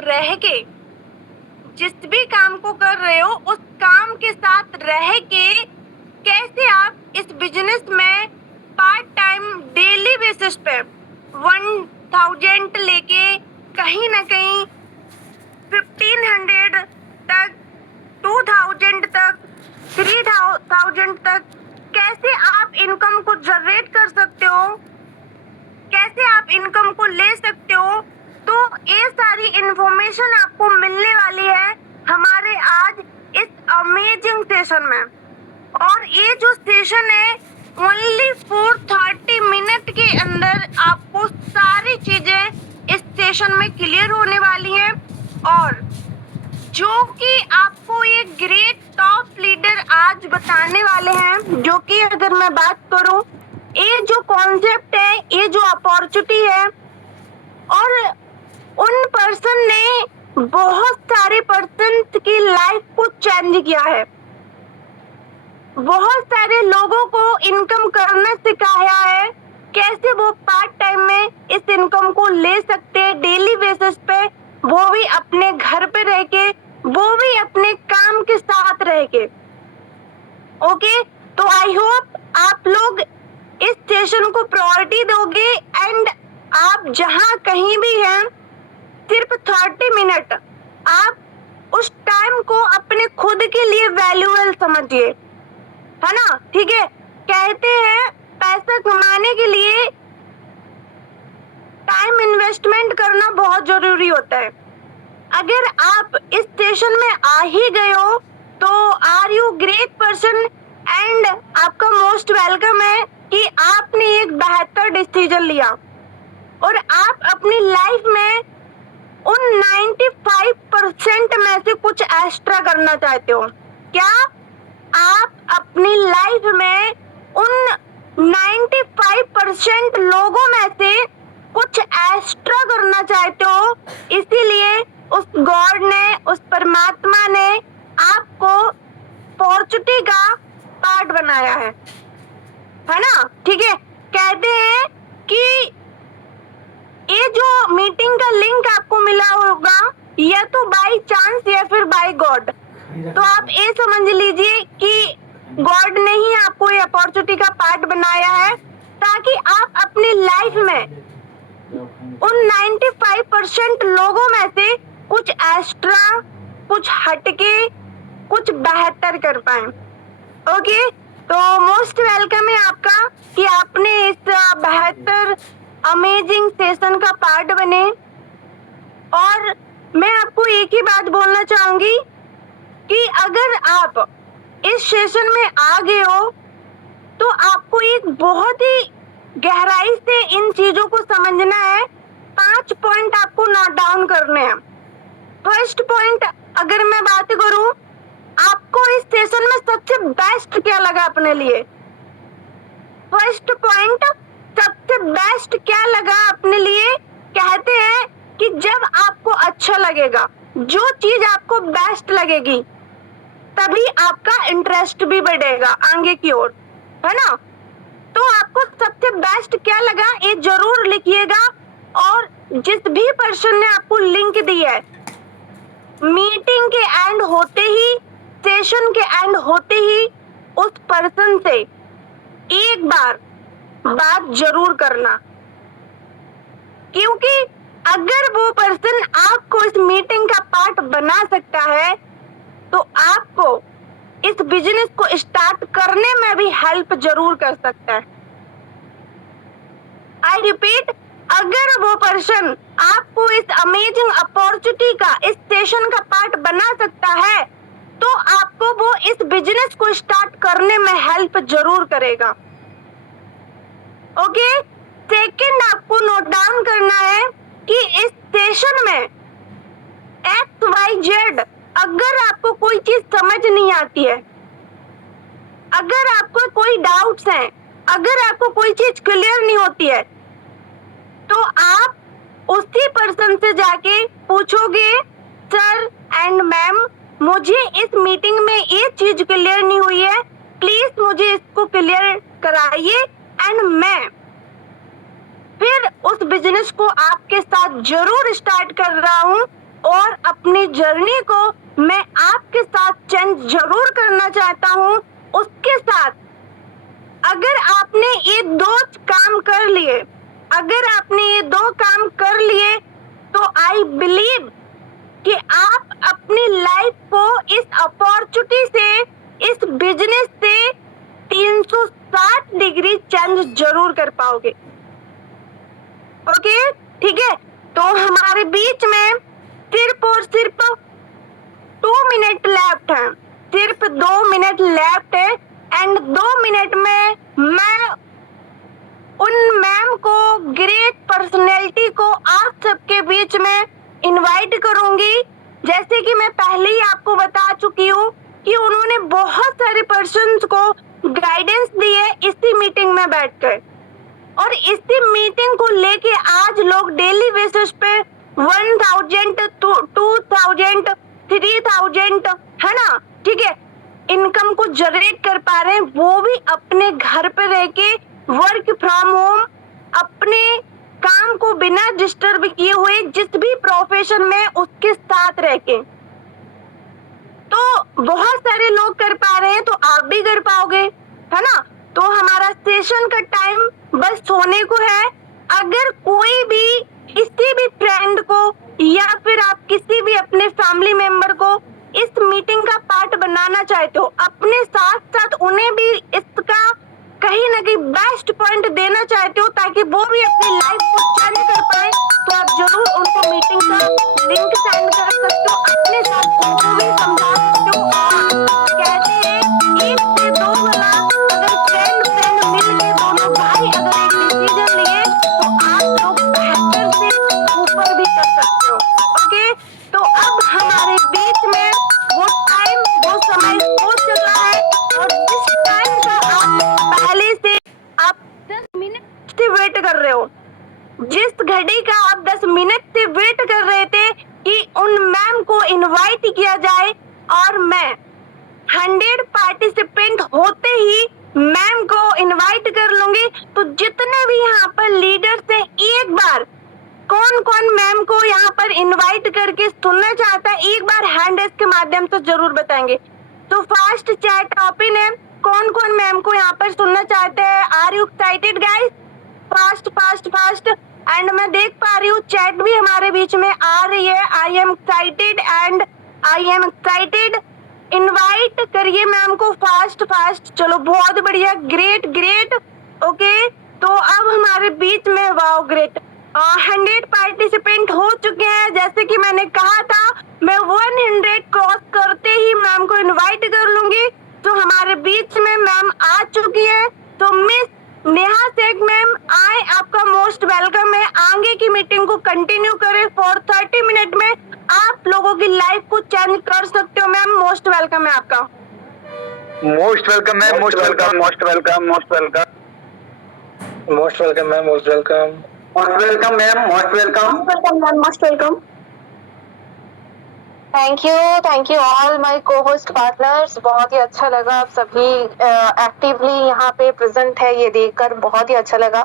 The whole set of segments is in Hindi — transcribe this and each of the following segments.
रह के, जिस भी काम को कर रहे हो उस काम के साथ रह के कैसे आप इस बिजनेस में पार्ट टाइम डेली बेसिस पे 1000 लेके कहीं ना कहीं 1500 तक, 2000 तक, 3000 तक कैसे आप इनकम को जनरेट कर सकते हो, कैसे आप इनकम को ले सकते हो। तो ये सारी इंफॉर्मेशन आपको मिलने वाली है हमारे आज इस अमेजिंग सेशन में। और ये जो सेशन है ओनली 430 के अंदर आपको सारी चीजें इस सेशन में क्लियर होने वाली हैं। और जो कि आपको ये ग्रेट टॉप लीडर आज बताने वाले हैं, जो कि अगर मैं बात करूं, ये जो कॉन्सेप्ट है, ये जो अपॉर्चुनिटी है, और उन पर्सन ने बहुत सारे पर्सन की लाइफ को चेंज किया है, बहुत सारे लोगों को इनकम करना सिखाया है, कैसे वो पार्ट टाइम में इस इनकम को ले सकते हैं डेली बेसिस पे, वो भी अपने घर पे रह के, वो भी अपने काम के साथ रह के। ओके, तो आई होप आप लोग इस सेशन को प्रायोरिटी दोगे एंड आप जहां कहीं भी हैं सिर्फ 30 मिनट आप उस टाइम को अपने खुद के लिए वैल्यूएबल समझिए, है ना। ठीक है, कहते हैं पैसा कमाने के लिए टाइम इन्वेस्टमेंट करना बहुत जरूरी होता है। अगर आप इस सेशन में आ ही गए हो तो are you great person and आपका मोस्ट वेलकम है कि आपने एक बेहतर डिसीजन लिया और आप अपनी लाइफ में उन 95% में से कुछ एक्स्ट्रा करना चाहते हो। क्या आप अपनी लाइफ में उन 95% लोगों में से कुछ एक्स्ट्रा करना चाहते हो? इसीलिए उस गॉड ने, उस परमात्मा ने आपको अपॉर्चुनिटी का पार्ट बनाया है ना। ठीक है, कहते हैं कि ये जो मीटिंग का लिंक आपको मिला होगा या तो बाय चांस या फिर बाय गॉड, तो आप ये समझ लीजिए कि गॉड ने ही आपको ये अपॉर्चुनिटी का पार्ट बनाया है ताकि आप अपनी लाइफ में उन 95% लोगों में से कुछ एक्स्ट्रा, कुछ हटके, कुछ बेहतर कर पाए। ओके, तो मोस्ट वेलकम है आपका कि आपने इस बेहतर अमेजिंग सेशन का पार्ट बने। और मैं आपको एक ही बात बोलना चाहूंगी कि अगर आप इस सेशन में आ गए हो तो आपको एक बहुत ही गहराई से इन चीजों को समझना है। 5 पॉइंट आपको नोट डाउन करने हैं। फर्स्ट पॉइंट अगर मैं बात करूं, आपको इस सेशन में सबसे बेस्ट क्या लगा अपने लिए? फर्स्ट पॉइंट, सबसे बेस्ट क्या लगा अपने लिए? कहते हैं कि जब आपको अच्छा लगेगा, जो चीज आपको बेस्ट लगेगी, तभी आपका इंटरेस्ट भी बढ़ेगा आगे की ओर, है ना। तो आपको सबसे बेस्ट क्या लगा ये जरूर लिखिएगा। और जिस भी पर्सन ने आपको लिंक दी है, मीटिंग के एंड होते ही, सेशन के एंड होते ही उस पर्सन से एक बार बात जरूर करना, क्योंकि अगर वो पर्सन आपको इस मीटिंग का पार्ट बना सकता है तो आपको इस बिजनेस को स्टार्ट करने में भी हेल्प जरूर कर सकता है। आई रिपीट, अगर वो पर्सन आपको इस अमेजिंग अपॉर्चुनिटी का, इस सेशन का पार्ट बना सकता है तो आपको वो इस बिजनेस को स्टार्ट करने में हेल्प जरूर करेगा। ओके, सेकंड आपको नोट डाउन करना है कि इस सेशन में XYZ, अगर आपको कोई चीज समझ नहीं आती है, अगर आपको कोई डाउट्स हैं, अगर आपको कोई चीज क्लियर नहीं होती है, तो आप उसी पर्सन से जाके पूछोगे, सर एंड मैम मुझे इस मीटिंग में ये चीज क्लियर नहीं हुई है, प्लीज मुझे इसको क्लियर कराइए एंड मैं फिर उस बिजनेस को आपके साथ जरूर स्टार्ट कर रहा हूँ और अपनी जर्नी को मैं आपके साथ चेंज जरूर करना चाहता हूँ। उसके साथ अगर आपने ये दो काम कर लिए, तो आई बिलीव कि आप अपनी लाइफ को इस अपॉर्चुनिटी से, इस बिजनेस से 360 डिग्री चेंज जरूर कर पाओगे। ओके, ठीक है। तो हमारे बीच में सिर्फ और सिर्फ 2 मिनट लेफ्ट है, सिर्फ 2 मिनट लेफ्ट है। एंड 2 मिनट में मैं उन मैम को, ग्रेट पर्सनैलिटी को आप सबके बीच में इनवाइट करूंगी। जैसे कि मैं पहले ही आपको बता चुकी हूँ कि उन्होंने बहुत सारे पर्सन्स को गाइडेंस दी है इसी मीटिंग में बैठकर, और इसी मीटिंग को लेके आज लोग डेली बेसिस पे 1000, 2000, 3000 है ना, ठीक है, इनकम को जनरेट कर पा रहे हैं, वो भी अपने घर पे रह के वर्क फ्रॉम होम, अपने काम को बिना डिस्टर्ब किए हुए, जिस भी प्रोफेशन में उसके साथ रह के। तो बहुत सारे लोग कर पा रहे हैं, तो आप भी कर पाओगे, है ना। तो हमारा सेशन का टाइम बस सोने को है। अगर कोई भी किसी भी फ्रेंड को या फिर आप किसी भी अपने फैमिली मेंबर को इस मीटिंग का पार्ट बनाना चाहते हो, अपने साथ साथ उन्हें भी इसका कहीं ना कहीं बेस्ट पॉइंट देना चाहते हो ताकि वो भी अपनी लाइफ को चेंज कर पाए, तो आप जरूर उनको मीटिंग का लिंक सेंड कर सकते हो, अपने साथ उनको भी समझा सकते हो। और कहते हैं एक से दो गुना, अगर फ्रेंड मिल गए, दोनों भाई अगर एक डिसीजन लिए, तो आप लोग बेहतर से ऊपर भी कर सकते हो। ओके, तो अब हमारे बीच में वो टाइम, वो समय हो चुका है, और जिस टाइम का आप पहले से आप 10 मिनट से वेट कर रहे हो, जिस घड़ी का आप 10 मिनट से वेट कर रहे थे कि उन मैम को इनवाइट किया जाए, और मैं 100 पार्टिसिपेंट होते ही मैम को इनवाइट कर लूंगी। तो जितने भी यहाँ पर लीडर्स हैं, एक बार कौन कौन मैम को यहाँ पर इनवाइट करके सुनना चाहता है, एक बार हैंड रेज के माध्यम से जरूर बताएंगे। तो फास्ट चैट ओपन है, कौन कौन मैम को यहाँ पर सुनना चाहते हैं? Are you excited guys? Fast fast fast. And मैं देख पा रही हूँ चैट भी हमारे बीच में आ रही है। I am excited and I am excited. Invite करिए मैम को फास्ट फास्ट। चलो बहुत बढ़िया, ग्रेट ग्रेट। ओके, तो अब हमारे बीच में, वाओ ग्रेट, 100 पार्टिसिपेंट हो चुके हैं। जैसे कि मैंने कहा था, मैं 100 क्रॉस करते ही मैम को इनवाइट कर लूंगी। तो हमारे बीच में मैम आ चुकी है। तो मिस नेहा शेख मैम आए, आपका मोस्ट वेलकम है। आगे की मीटिंग को कंटिन्यू करें फॉर 30 मिनट में आप लोगों की लाइफ को चेंज कर सकते हो। मैम मोस्ट वेलकम है आपका। Most welcome ma'am, most welcome, most welcome, most welcome, most welcome ma'am, most welcome, most welcome ma'am, most welcome, most welcome. Thank you all my co-host partners. बहुत ही अच्छा लगा, आप सभी एक्टिवली यहाँ पे प्रेजेंट है, ये देखकर बहुत ही अच्छा लगा।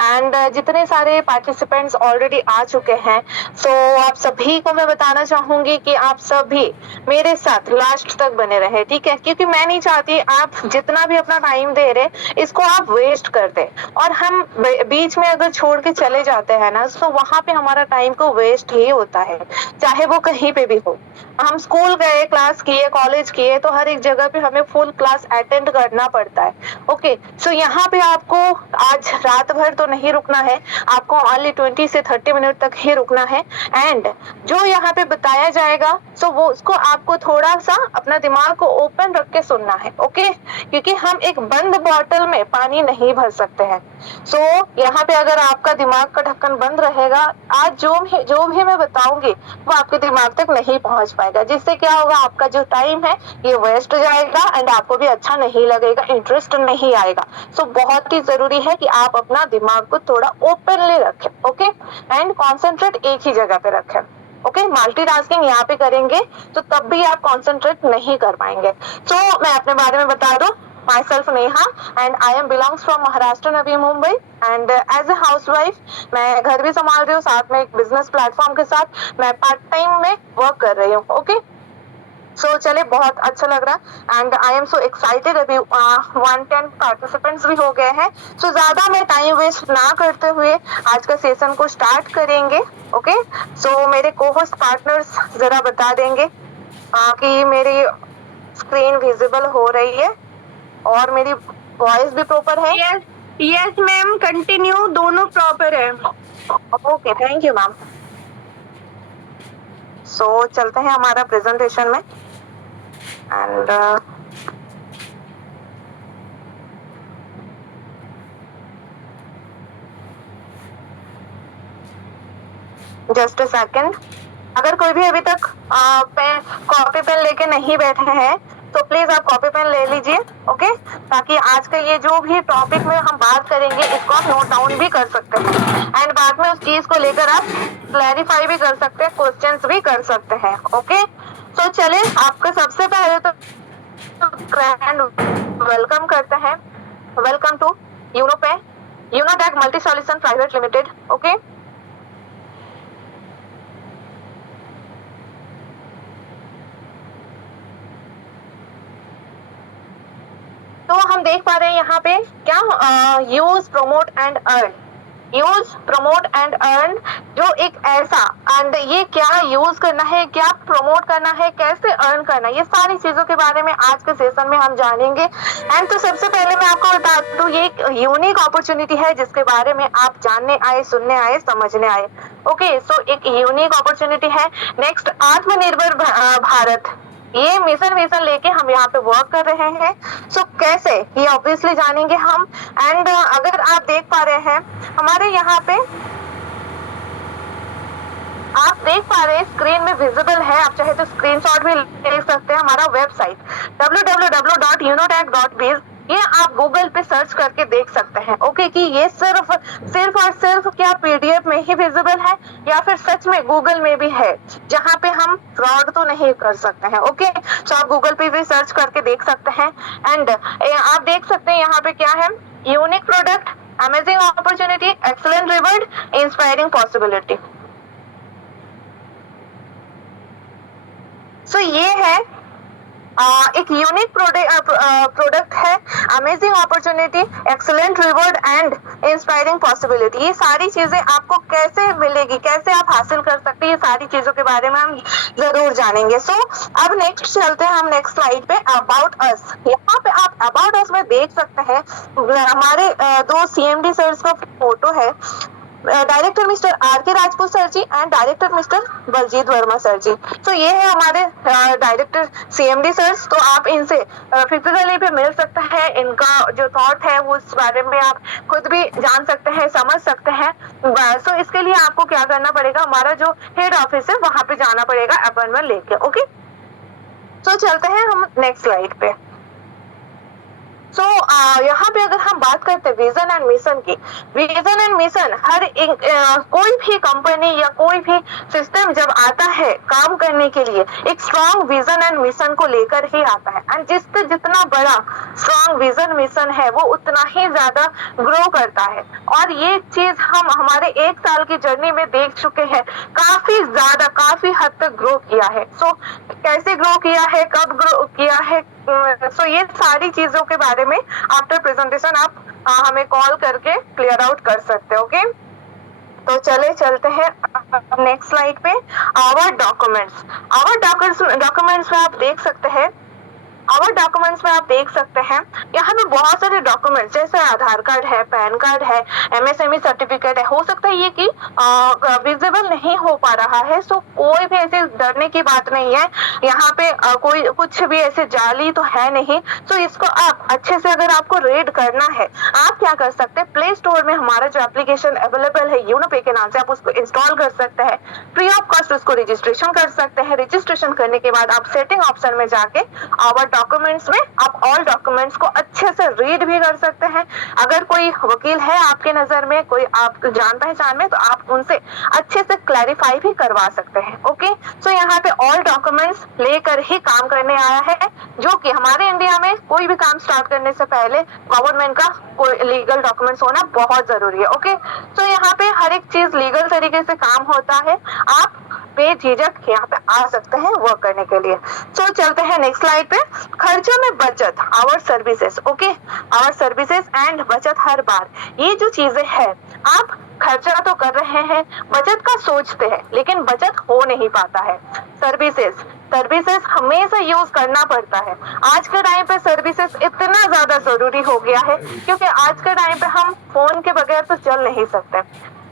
एंड जितने सारे पार्टिसिपेंट्स ऑलरेडी आ चुके हैं, सो आप सभी को मैं बताना चाहूंगी कि आप सभी मेरे साथ लास्ट तक बने रहे, ठीक है? क्योंकि मैं नहीं चाहती आप जितना भी अपना टाइम दे रहे, इसको आप वेस्ट कर दे, और हम बीच में अगर छोड़ के चले जाते हैं ना, तो वहां पे हमारा टाइम को वेस्ट ही होता है, चाहे वो कहीं पे भी हो। हम स्कूल गए, क्लास किए, कॉलेज किए, तो हर एक जगह पे हमें फुल क्लास अटेंड करना पड़ता है। ओके, सो यहाँ पे आपको आज रात भर तो नहीं रुकना है, आपको ओनली 20 से 30 मिनट तक ही रुकना है। एंड जो यहाँ पे बताया जाएगा, सो वो उसको आपको थोड़ा सा अपना दिमाग को ओपन रख के सुनना है। ओके, क्योंकि हम एक बंद बॉटल में पानी नहीं भर सकते हैं। सो यहाँ पे अगर आपका दिमाग का ढक्कन बंद रहेगा, आज जो भी मैं बताऊंगी वो आपके दिमाग तक नहीं पहुंच पाएगा, जिससे क्या होगा, आपका जो टाइम है ये वेस्ट जाएगा एंड आपको भी अच्छा नहीं लगेगा, इंटरेस्ट नहीं आएगा। सो बहुत ही जरूरी है कि आप अपना दिमाग को थोड़ा ओपनली रखें। ओके, एंड कॉन्सेंट्रेट एक ही जगह पे रखें। ओके, मल्टीटास्किंग यहाँ पे करेंगे तो तब भी आप कॉन्सेंट्रेट नहीं कर पाएंगे। सो मैं अपने बारे में बता दूं, myself Neha and I am belongs from Maharashtra Navi Mumbai and as a housewife मैं घर भी संभाल रही हूँ, साथ में एक बिजनेस प्लेटफॉर्म के साथ मैं पार्ट टाइम में वर्क कर रही हूँ. ओके सो चले, बहुत अच्छा लग रहा and I am so excited. अभी 110 पार्टिसिपेंट्स भी हो गए हैं. सो ज्यादा मैं टाइम वेस्ट ना करते हुए आज का सेशन को स्टार्ट करेंगे. ओके सो मेरे को होस्ट पार्टनर्स जरा बता देंगे कि मेरी स्क्रीन विजिबल हो रही है और मेरी वॉइस भी प्रॉपर है. यस यस मैम, कंटिन्यू, दोनों प्रॉपर है. Okay thank you ma'am. So चलते हैं हमारा प्रेजेंटेशन में एंड जस्ट अ सेकेंड. अगर कोई भी अभी तक कॉपी पेन लेके नहीं बैठे हैं तो प्लीज आप कॉपी पेन ले लीजिए. ओके ताकि आज का ये जो भी टॉपिक में हम बात करेंगे इसको आप नोट डाउन भी कर सकते हैं एंड बाद में उस चीज को लेकर आप क्लैरिफाई भी कर सकते हैं, क्वेश्चंस भी कर सकते हैं. ओके तो चले, आपका सबसे पहले तो ग्रैंड वेलकम करते हैं. Welcome to Unopay Unotech multi solution private limited. Okay तो हम देख पा रहे हैं यहाँ पे क्या use promote and earn. Use promote and earn जो एक ऐसा एंड ये क्या यूज करना है, क्या प्रमोट करना है, कैसे अर्न करना है, ये सारी चीजों के बारे में आज के सेशन में हम जानेंगे. एंड तो सबसे पहले मैं आपको बता दूं ये एक यूनिक अपॉर्चुनिटी है जिसके बारे में आप जानने आए, सुनने आए, समझने आए. ओके सो एक यूनिक अपॉर्चुनिटी है. नेक्स्ट आत्मनिर्भर भारत, ये मिशन लेके हम यहाँ पे वर्क कर रहे हैं. सो कैसे, ये ऑब्वियसली जानेंगे हम. एंड अगर आप देख पा रहे हैं हमारे यहाँ पे, आप देख पा रहे हैं स्क्रीन में विजिबल है, आप चाहे तो स्क्रीनशॉट भी ले सकते हैं. हमारा वेबसाइट www.unotech.biz, ये आप गूगल पे सर्च करके देख सकते हैं. ओके कि ये सिर्फ और सिर्फ क्या पीडीएफ में ही विजिबल है या फिर सच में गूगल में भी है जहाँ पे हम फ्रॉड तो नहीं कर सकते हैं. ओके तो आप गूगल पे भी सर्च करके देख सकते हैं. एंड आप देख सकते हैं यहाँ पे क्या है, unique product, amazing opportunity, excellent reward, inspiring possibility. So ये है एक यूनिक प्रोडक्ट है, amazing opportunity, excellent reward and inspiring possibility. ये सारी चीजें आपको कैसे मिलेगी, कैसे आप हासिल कर सकते हैं, ये सारी चीजों के बारे में हम जरूर जानेंगे. सो अब नेक्स्ट चलते हैं हम नेक्स्ट स्लाइड पे, अबाउट अस. यहाँ पे आप अबाउट अस में देख सकते हैं हमारे दो सीएमडी सर्स का फोटो है, director mister R K. Rajput sir ji and director mister Baljeet Verma sir ji. तो ये है हमारे डायरेक्टर सीएमडी सर. तो आप इनसे फिजिकली भी मिल सकते हैं, इनका जो थॉट है वो उस बारे में आप खुद भी जान सकते हैं, समझ सकते हैं. सो इसके लिए आपको क्या करना पड़ेगा, हमारा जो हेड ऑफिस है वहां पे जाना पड़ेगा अपॉइंटमेंट लेके. ओके सो चलते हैं हम नेक्स्ट स्लाइड पे. सो यहाँ पे अगर हम बात करते हैं विजन एंड मिशन की, विजन एंड मिशन हर एक कोई भी कंपनी या कोई भी सिस्टम जब आता है काम करने के लिए एक स्ट्रॉन्ग विजन एंड मिशन को लेकर ही आता है. एंड जितना बड़ा स्ट्रॉन्ग विजन मिशन है वो उतना ही ज्यादा ग्रो करता है. और ये चीज हम हमारे 1 साल की जर्नी में देख चुके हैं, काफी हद तक ग्रो किया है. सो कैसे ग्रो किया है, कब ग्रो किया है, सो ये सारी चीजों के बारे में आफ्टर प्रेजेंटेशन आप हमें कॉल करके क्लियर आउट कर सकते हो. ओके तो चलते हैं नेक्स्ट स्लाइड पे. आवर डॉक्यूमेंट्स में आप देख सकते हैं, यहाँ पे बहुत सारे डॉक्यूमेंट्स जैसे आधार कार्ड है, पैन कार्ड है, एमएसएमई सर्टिफिकेट है. हो सकता है ये कि विजिबल नहीं हो पा रहा है. सो कोई भी ऐसे डरने की बात नहीं है, यहाँ पे कोई कुछ भी ऐसे जाली तो है नहीं. सो इसको आप अच्छे से अगर आपको रीड करना है, आप क्या कर सकते हैं, प्ले स्टोर में हमारा जो एप्लीकेशन अवेलेबल है यूनोपे के नाम से, आप उसको इंस्टॉल कर सकते हैं. फ्री ऑफ कॉस्ट उसको रजिस्ट्रेशन कर सकते हैं. रजिस्ट्रेशन करने के बाद आप सेटिंग ऑप्शन में जाके आवर डॉक्यूमेंट्स में आप ऑल डॉक्यूमेंट्स को अच्छे से रीड भी कर सकते हैं। अगर कोई वकील है आपके नजर में, कोई आप जान पहचान में, तो आप उनसे अच्छे से क्लैरिफाई भी करवा सकते हैं। ओके, सो यहाँ पे ऑल डॉक्यूमेंट्स लेकर ही काम करने आया है, जो कि हमारे इंडिया में कोई भी काम स्टार्ट करने से पहले गवर्नमेंट का कोई लीगल डॉक्यूमेंट्स होना बहुत जरूरी है। ओके, सो यहाँ पे हर एक चीज लीगल तरीके से काम होता है, आप बेझिझक यहाँ पे आ सकते हैं वर्क करने के लिए। सो चलते हैं नेक्स्ट स्लाइड पे। खर्चों में बचत, our services. Okay, our services and बचत हर बार, ये जो चीजें हैं, आप खर्चा तो कर रहे हैं, बचत का सोचते हैं, लेकिन बचत हो नहीं पाता है। सर्विसेज हमेशा यूज करना पड़ता है। आज के टाइम पे सर्विसेज इतना ज्यादा जरूरी हो गया है, क्योंकि आज के टाइम पे हम फोन के बगैर तो चल नहीं सकते।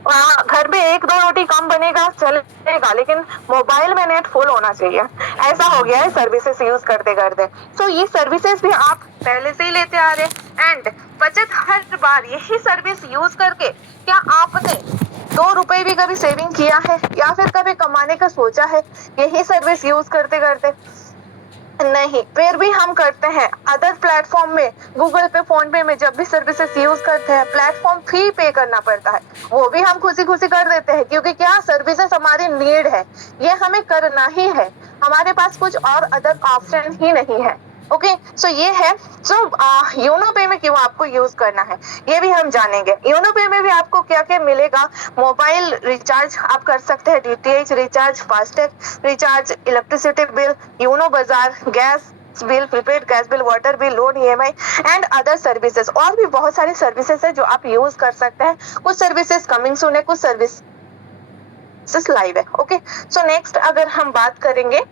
घर में एक दो रोटी कम बनेगा चलेगा, लेकिन मोबाइल में नेट फुल होना चाहिए, ऐसा हो गया है सर्विसेज यूज करते करते। सो ये सर्विसेज भी आप पहले से ही लेते आ रहे हैं। एंड बचत हर बार, यही सर्विस यूज करके क्या आपने 2 रुपए भी कभी सेविंग किया है या फिर कभी कमाने का सोचा है? यही सर्विस यूज करते करते नहीं, फिर भी हम करते हैं अदर प्लेटफॉर्म में, गूगल पे, फोन पे में जब भी सर्विसेज यूज करते हैं, प्लेटफॉर्म फी पे करना पड़ता है, वो भी हम खुशी खुशी कर देते हैं, क्योंकि क्या सर्विसेज हमारी नीड है, ये हमें करना ही है, हमारे पास कुछ और अदर ऑप्शन ही नहीं है। ओके, सो ये है। सो योनो पे में क्यों आपको यूज करना है ये भी हम जानेंगे। योनो पे में भी आपको क्या क्या मिलेगा। मोबाइल रिचार्ज आप कर सकते हैं, DTH recharge, FASTag recharge, electricity bill, YONO बाजार, gas bill, prepaid gas bill, water bill, loan EMI and other services. और भी बहुत सारी सर्विसेज है जो आप यूज कर सकते हैं। कुछ सर्विसेज कमिंग सून है, कुछ सर्विसेज लाइव है। ओके, सो नेक्स्ट अगर हम बात करेंगे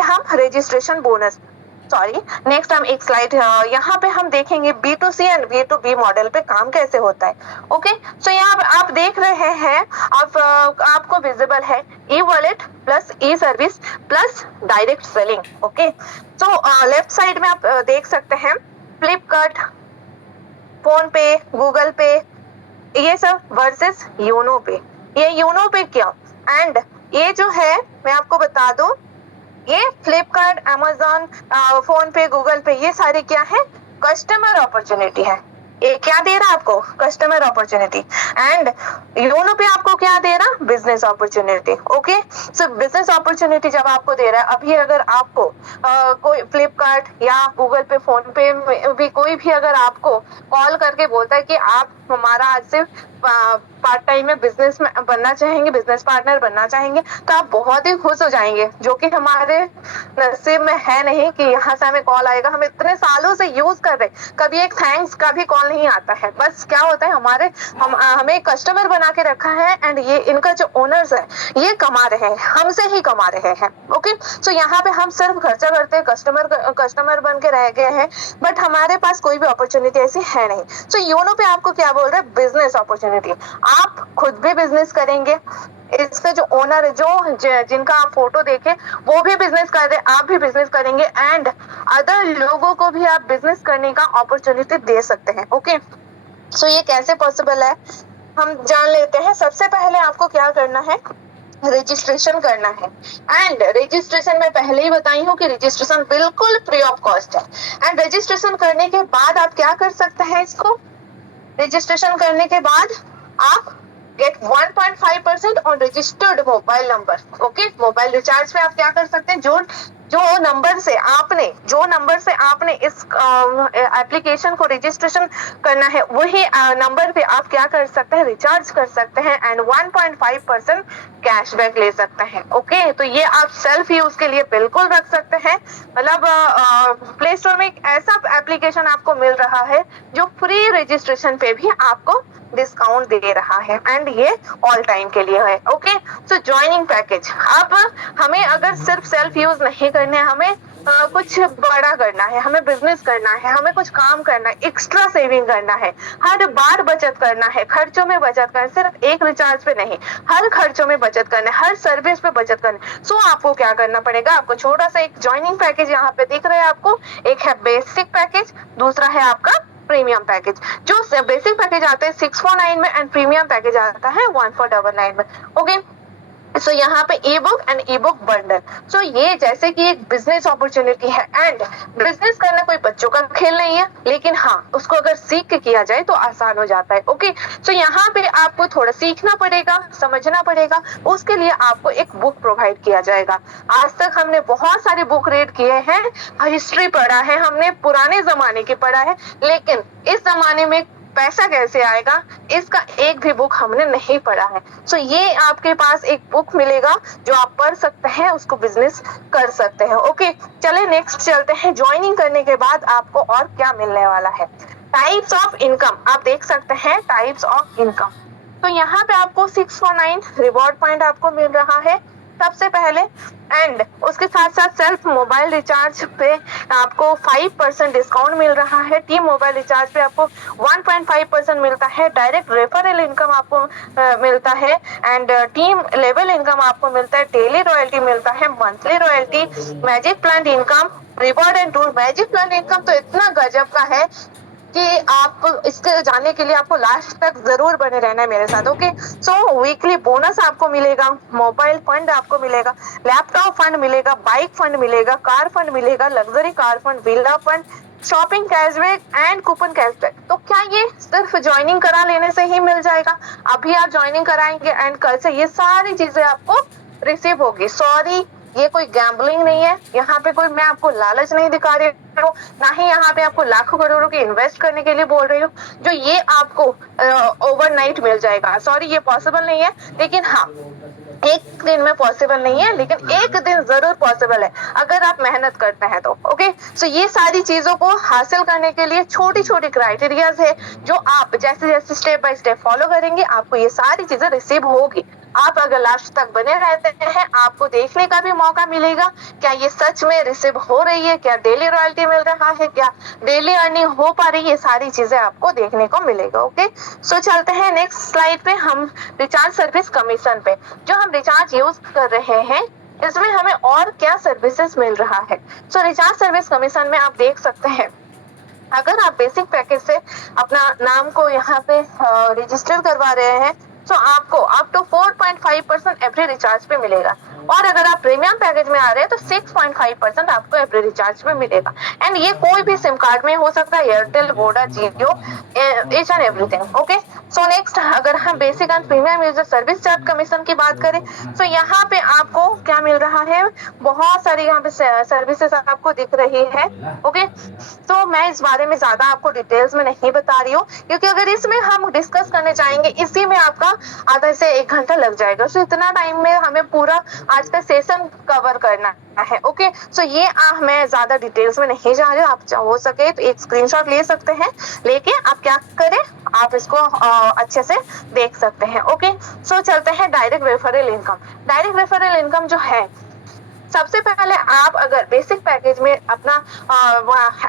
हम रजिस्ट्रेशन बोनस। नेक्स्ट हम एक स्लाइड यहाँ पे हम देखेंगे B2C एंड B2B मॉडल पे काम कैसे होता है। ओके, सो यहाँ आप देख रहे हैं, आपको विजिबल है e wallet plus e service plus direct selling. Okay, so left side में आप देख सकते हैं फ्लिपकार्ट, फोन पे, गूगल पे, ये सब वर्सेस योनो पे। ये योनो पे क्या, एंड ये जो है मैं आपको बता दूं, ये फ्लिपकार्ट, अमेज़न, फोन पे, गूगल पे, ये सारे क्या है, कस्टमर अपॉर्चुनिटी है। ये क्या दे रहा है आपको, कस्टमर अपॉर्चुनिटी। एंड योनो पे आपको क्या दे रहा, बिजनेस अपॉर्चुनिटी। ओके, सो बिजनेस अपॉर्चुनिटी जब आपको दे रहा है, अभी अगर आपको कोई फ्लिपकार्ट या गूगल पे, फोन पे भी कोई भी अगर आपको कॉल करके बोलता है कि आप हमारा आज से पार्ट टाइम में बिजनेस में बनना चाहेंगे, बिजनेस पार्टनर बनना चाहेंगे, तो आप बहुत ही खुश हो जाएंगे, जो कि हमारे नसीब में है नहीं कि यहाँ से हमें कॉल आएगा। हम इतने सालों से यूज कर रहे, कभी एक थैंक्स का भी कॉल नहीं आता है। बस क्या होता है, हमें कस्टमर बना के रखा है, एंड ये इनका जो ओनर्स है ये कमा रहे हैं, हमसे ही कमा रहे हैं। ओके, सो यहाँ पे हम सिर्फ खर्चा करते हैं, कस्टमर बन के रह गए हैं, बट हमारे पास कोई भी अपॉर्चुनिटी ऐसी है नहीं। सो योनो पे आपको क्या बोल रहे हैं, बिजनेस अपॉर्चुनिटी। आप खुद भी बिजनेस करेंगे, इसके जो ओनर है, जिनका आप फोटो देखे, वो भी बिजनेस कर रहे, आप भी बिजनेस करेंगे, एंड अदर लोगों को भी आप बिजनेस करने का अपॉर्चुनिटी दे सकते हैं। ओके, सो ये कैसे पॉसिबल है हम जान लेते हैं। सबसे पहले आपको क्या करना है, रजिस्ट्रेशन करना है। एंड रजिस्ट्रेशन मैं पहले ही बताई हूँ कि रजिस्ट्रेशन बिल्कुल फ्री ऑफ कॉस्ट है। एंड रजिस्ट्रेशन करने के बाद आप क्या कर सकते हैं, इसको रजिस्ट्रेशन करने के बाद आप get 1.5% on registered mobile number. Okay, mobile recharge पे आप क्या कर सकते हैं, जो नंबर से आपने इस एप्लीकेशन को रजिस्ट्रेशन करना है, वही नंबर पे आप क्या कर सकते हैं, रिचार्ज कर सकते हैं, एंड 1.5% कैशबैक ले सकते हैं। ओके, तो ये आप सेल्फ यूज के लिए बिल्कुल रख सकते हैं। मतलब प्ले स्टोर में एक ऐसा एप्लीकेशन आपको मिल रहा है जो फ्री रजिस्ट्रेशन पे भी आपको डिस्काउंट दे रहा है, एंड ये ऑल टाइम के लिए है। ओके, सो ज्वाइनिंग पैकेज। अब हमें अगर सिर्फ सेल्फ यूज नहीं करने, हमें कुछ बड़ा करना है, हमें बिजनेस करना है, हमें कुछ काम करना है, एक्स्ट्रा सेविंग करना है, हर बार बचत करना है, खर्चों में बचत करना है, सिर्फ एक रिचार्ज पे नहीं, हर खर्चों में बचत करना है, हर सर्विस पे बचत करना है। सो आपको क्या करना पड़ेगा, आपको छोटा सा एक ज्वाइनिंग पैकेज यहाँ पे दिख रहा है आपको, एक है बेसिक पैकेज, दूसरा है आपका प्रीमियम पैकेज। जो बेसिक पैकेज आता है 649 में, एंड प्रीमियम पैकेज आता है 1499 में। ओके, सो यहाँ पे e book and e book bundle. So ये जैसे कि एक बिजनेस अपॉर्चुनिटी है, एंड बिजनेस करना कोई बच्चों का खेल नहीं है, लेकिन हाँ उसको अगर सीख के किया जाए तो आसान हो जाता है। ओके, सो यहाँ पे आपको थोड़ा सीखना पड़ेगा, समझना पड़ेगा, उसके लिए आपको एक बुक प्रोवाइड किया जाएगा। आज तक हमने बहुत सारे बुक रीड किए हैं, हिस्ट्री पढ़ा है, हमने पुराने जमाने के पढ़ा है, लेकिन इस जमाने में पैसा कैसे आएगा इसका एक भी बुक हमने नहीं पढ़ा है। सो ये आपके पास एक बुक मिलेगा जो आप पढ़ सकते हैं, उसको बिजनेस कर सकते हैं। ओके, चले नेक्स्ट चलते हैं। ज्वाइनिंग करने के बाद आपको और क्या मिलने वाला है। टाइप्स ऑफ इनकम आप देख सकते हैं, टाइप्स ऑफ इनकम। तो यहाँ पे आपको 649 रिवॉर्ड पॉइंट आपको मिल रहा है सबसे पहले, एंड उसके साथ साथ सेल्फ मोबाइल रिचार्ज पे आपको 5% डिस्काउंट मिल रहा है। टीम मोबाइल रिचार्ज पे आपको 1.5% मिलता है। डायरेक्ट रेफरल इनकम आपको मिलता है, एंड टीम लेवल इनकम आपको मिलता है। डेली रॉयल्टी मिलता है, monthly royalty, magic plan income, reward and tour. Magic plan income तो इतना गजब का है कि आप इसके जाने के लिए आपको लास्ट तक जरूर बने रहना है मेरे साथ। ओके, सो वीकली बोनस आपको मिलेगा, मोबाइल फंड आपको मिलेगा, लैपटॉप फंड मिलेगा, बाइक फंड मिलेगा, कार फंड मिलेगा, luxury car fund, villa fund, shopping cashback and coupon cashback. तो क्या ये सिर्फ ज्वाइनिंग करा लेने से ही मिल जाएगा? अभी आप ज्वाइनिंग कराएंगे एंड कल से ये सारी चीजें आपको रिसीव होगी। सॉरी, ये कोई गैम्बलिंग नहीं है, यहाँ पे कोई मैं आपको लालच नहीं दिखा रही हूँ, ना ही यहाँ पे आपको लाखों करोड़ों के इन्वेस्ट करने के लिए बोल रही हूँ जो ये आपको ओवरनाइट मिल जाएगा। सॉरी, ये पॉसिबल नहीं है, लेकिन हाँ एक दिन में पॉसिबल नहीं है, लेकिन एक दिन जरूर पॉसिबल है अगर आप मेहनत करते हैं तो। ओके, सो ये सारी चीजों को हासिल करने के लिए छोटी छोटी क्राइटेरियाज है जो आप जैसे जैसे स्टेप बाय स्टेप फॉलो करेंगे आपको ये सारी चीजें रिसीव होगी। आप अगर लास्ट तक बने रहते हैं आपको देखने का भी मौका मिलेगा क्या ये सच में रिसीव हो रही है, क्या डेली रॉयल्टी मिल रहा है, क्या डेली अर्निंग हो पा रही है, ये सारी चीजें आपको देखने को मिलेगा। ओके, सो चलते हैं नेक्स्ट स्लाइड पे, हम रिचार्ज सर्विस कमीशन पे। जो हम रिचार्ज यूज कर रहे हैं इसमें हमें और क्या सर्विसेज मिल रहा है। सो रिचार्ज सर्विस कमीशन में आप देख सकते हैं, अगर आप बेसिक पैकेज से अपना नाम को यहाँ पे रजिस्टर करवा रहे हैं तो आपको अप टू 4.5% एवरी रिचार्ज पे मिलेगा, और अगर आप प्रीमियम पैकेज में आ रहे हैं तो 6.5% आपको एवरी रिचार्ज पे मिलेगा। एंड ये कोई भी सिम कार्ड में हो सकता है, Airtel, Voda, Jio, each and everything. Okay, so next अगर हम basic and premium user service charge commission की बात करें तो यहाँ पे आपको क्या मिल रहा है, बहुत सारी यहाँ पे सर्विसेज आपको दिख रही है। ओके, तो मैं इस बारे में ज्यादा आपको डिटेल्स में नहीं बता रही हूँ क्योंकि अगर इसमें हम डिस्कस करने जाएंगे इसी में आपका आधा से 1 घंटा लग जाएगा। सो इतना टाइम में हमें पूरा आज का सेशन कवर करना है। ओके, सो ये मैं ज्यादा डिटेल्स में नहीं जा रही हूँ, आप हो सके तो एक स्क्रीनशॉट ले सकते हैं, लेके आप क्या करें आप इसको अच्छे से देख सकते हैं। ओके, सो चलते हैं direct referral income. Direct referral income जो है, सबसे पहले आप अगर बेसिक पैकेज में अपना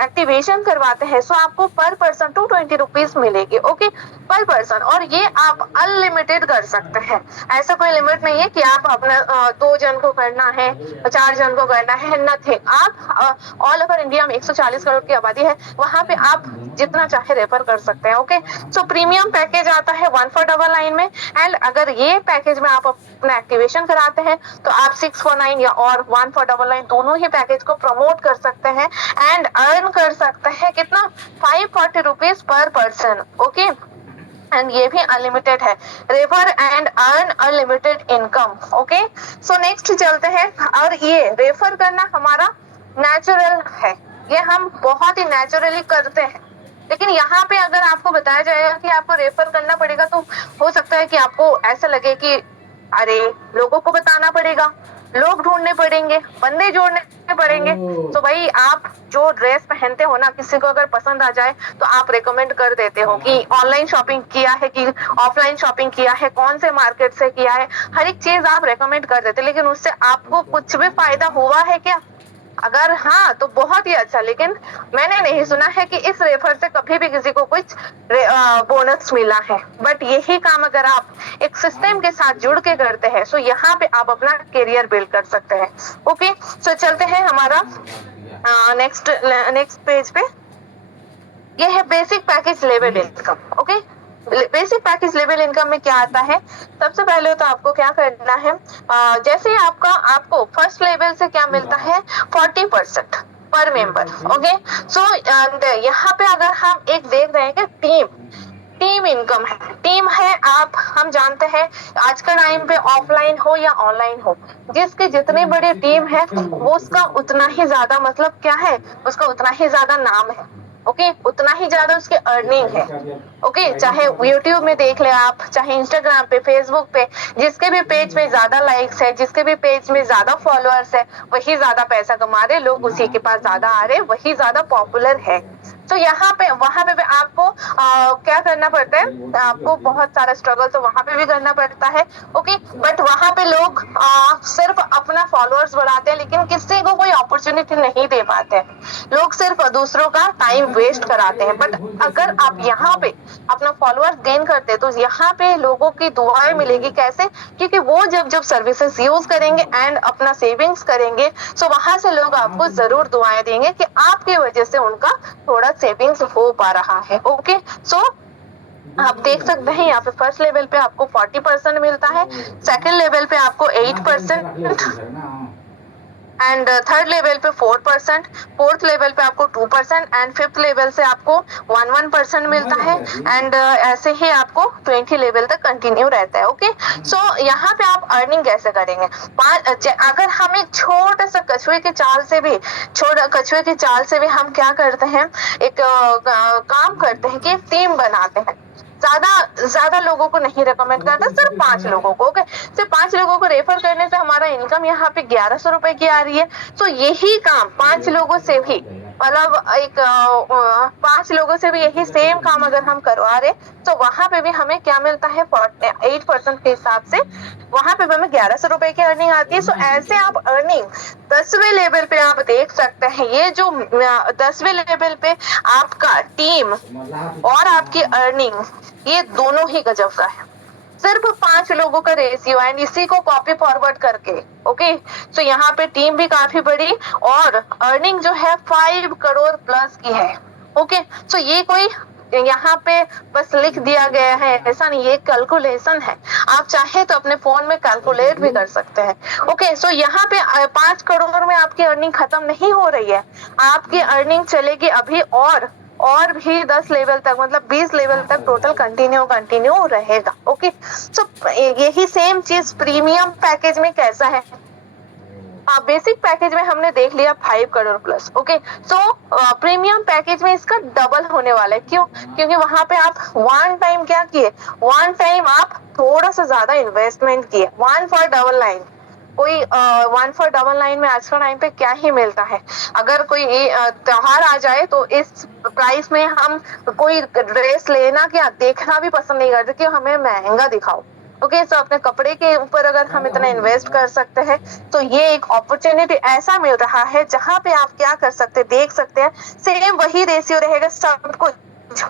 एक्टिवेशन करवाते हैं तो आपको पर पर्सन 220 रुपीज मिलेगी। ओके, पर पर्सन, और ये आप अनलिमिटेड कर सकते हैं, ऐसा कोई लिमिट नहीं है कि आप अपना 2 जन को करना है, 4 जन को करना है, नथिंग। आप ऑल ओवर इंडिया में 140 करोड़ की आबादी है, वहां पे आप जितना चाहे रेफर कर सकते हैं। ओके, सो प्रीमियम पैकेज आता है 1499 में, एंड अगर ये पैकेज में आप अपना एक्टिवेशन कराते हैं तो आप 649 या और 1499 दोनों ही पैकेज को प्रमोट कर सकते हैं एंड अर्न कर सकते हैं कितना, 540 rupees per person. Okay, and ये भी अनलिमिटेड है, refer and earn unlimited income. Okay, so next चलते हैं, और ये रेफर करना हमारा नेचुरल है, ये हम बहुत ही नेचुरली करते हैं, लेकिन यहाँ पे अगर आपको बताया जाएगा कि आपको रेफर करना पड़ेगा तो हो सकता है कि आपको ऐसा लगे कि अरे लोगों को बताना पड़ेगा, लोग ढूंढने पड़ेंगे, बंदे जोड़ने पड़ेंगे। तो भाई आप जो ड्रेस पहनते हो ना, किसी को अगर पसंद आ जाए तो आप रेकमेंड कर देते हो कि ऑनलाइन शॉपिंग किया है कि ऑफलाइन शॉपिंग किया है, कौन से मार्केट से किया है, हर एक चीज आप रेकमेंड कर देते, लेकिन उससे आपको कुछ भी फायदा हुआ है क्या? अगर हाँ तो बहुत ही अच्छा, लेकिन मैंने नहीं सुना है कि इस रेफर से कभी भी किसी को कुछ बोनस मिला है। बट यही काम अगर आप एक सिस्टम के साथ जुड़ के करते हैं तो यहाँ पे आप अपना करियर बिल्ड कर सकते हैं। ओके, सो चलते हैं हमारा नेक्स्ट पेज पे। ये है basic package level income. Okay, basic package level income में क्या आता है? सबसे पहले तो आपको क्या करना है, जैसे आपको फर्स्ट लेवल से क्या मिलता है, 40% पर मेंबर। ओके, सो यहाँ पे अगर हम एक देख रहे हैं कि टीम इनकम है, टीम है, आप हम जानते हैं आज का टाइम पे ऑफलाइन हो या ऑनलाइन हो, जिसके जितने बड़े टीम है वो उसका उतना ही ज्यादा मतलब क्या है, उसका उतना ही ज्यादा नाम है। ओके, उतना ही ज्यादा उसकी अर्निंग है। ओके, चाहे यूट्यूब में देख ले आप, चाहे इंस्टाग्राम पे, फेसबुक पे, जिसके भी पेज पे ज्यादा लाइक्स है, जिसके भी पेज में ज्यादा फॉलोअर्स है, वही ज्यादा पैसा कमा रहे, लोग उसी के पास ज्यादा आ रहे, वही ज्यादा पॉपुलर है। तो यहाँ पे वहां पे भी आपको क्या करना पड़ता है, आपको बहुत सारा स्ट्रगल तो वहां पे भी करना पड़ता है। ओके, बट वहां पे लोग सिर्फ अपना फॉलोअर्स बढ़ाते हैं, लेकिन किसी को कोई अपॉर्चुनिटी नहीं दे पाते हैं, लोग सिर्फ दूसरों का टाइम वेस्ट कराते हैं। बट अगर आप यहाँ पे अपना फॉलोअर्स गेन करते हैं तो यहाँ पे लोगों की दुआएं मिलेगी। कैसे? क्योंकि वो जब जब सर्विसेज यूज करेंगे एंड अपना सेविंग्स करेंगे, सो वहां से लोग आपको जरूर दुआएं देंगे कि आपकी वजह से उनका थोड़ा सेविंग्स हो पा रहा है। ओके, सो आप देख सकते हैं यहाँ पे फर्स्ट लेवल पे आपको 40% मिलता है, सेकंड लेवल पे आपको 8% एंड थर्ड लेवल पे 4%, फोर्थ लेवल पे आपको 2% एंड फिफ्थ लेवल से आपको 1% मिलता है एंड ऐसे ही आपको 20 लेवल तक कंटिन्यू रहता है। ओके, सो यहाँ पे आप अर्निंग कैसे करेंगे? अगर हम एक छोटा सा कछुए की चाल से भी हम क्या करते हैं, एक काम करते हैं कि टीम बनाते हैं। ज्यादा लोगों को नहीं रिकमेंड करता, सिर्फ 5 लोगों को। ओके, सिर्फ 5 लोगों को रेफर करने से हमारा इनकम यहाँ पे 1100 रुपए की आ रही है। तो यही काम 5 लोगों से भी, मतलब एक 5 लोगों से भी यही सेम काम अगर हम करवा रहे, तो वहां पे भी हमें क्या मिलता है, 8% के हिसाब से वहां पे भी हमें 1100 रुपए की अर्निंग आती है। सो ऐसे आप अर्निंग 10वें लेवल पे आप देख सकते हैं, ये जो 10वें लेवल पे आपका टीम और आपकी अर्निंग, ये दोनों ही गजब का है। सिर्फ 5 लोगों का रेशियो एंड इसी को कॉपी फॉरवर्ड करके। ओके, तो यहाँ पे टीम भी काफी बड़ी और अर्निंग जो है 5 करोड़ प्लस की है। ओके, तो ये कोई यहाँ पे बस लिख दिया गया है ऐसा नहीं, ये कैलकुलेशन है। आप चाहे तो अपने फोन में कैलकुलेट भी कर सकते हैं। ओके, सो यहाँ पे 5 करोड़ में आपकी अर्निंग खत्म नहीं हो रही है, आपकी अर्निंग चलेगी अभी और भी 10 लेवल तक, मतलब 20 लेवल तक टोटल कंटिन्यू रहेगा। ओके, सो यही सेम चीज प्रीमियम पैकेज में कैसा है। बेसिक पैकेज में हमने देख लिया 5 करोड़ प्लस। ओके, सो प्रीमियम पैकेज में इसका डबल होने वाला है। क्यों? क्योंकि वहां पे आप वन टाइम क्या किए, वन टाइम आप थोड़ा सा ज्यादा इन्वेस्टमेंट किए। 1 फॉर डबल लाइन, कोई 1 फॉर डबल लाइन में आज का टाइम पे क्या ही मिलता है। अगर कोई त्योहार आ जाए तो इस प्राइस में हम कोई ड्रेस लेना क्या देखना भी पसंद नहीं करते कि हमें महंगा दिखाओ। ओके, सो अपने कपड़े के ऊपर अगर हम इतना इन्वेस्ट कर सकते हैं तो ये एक अपॉर्चुनिटी ऐसा मिल रहा है जहां पे आप क्या कर सकते हैं, देख सकते हैं सेम वही रेशियो रहेगा सब कुछ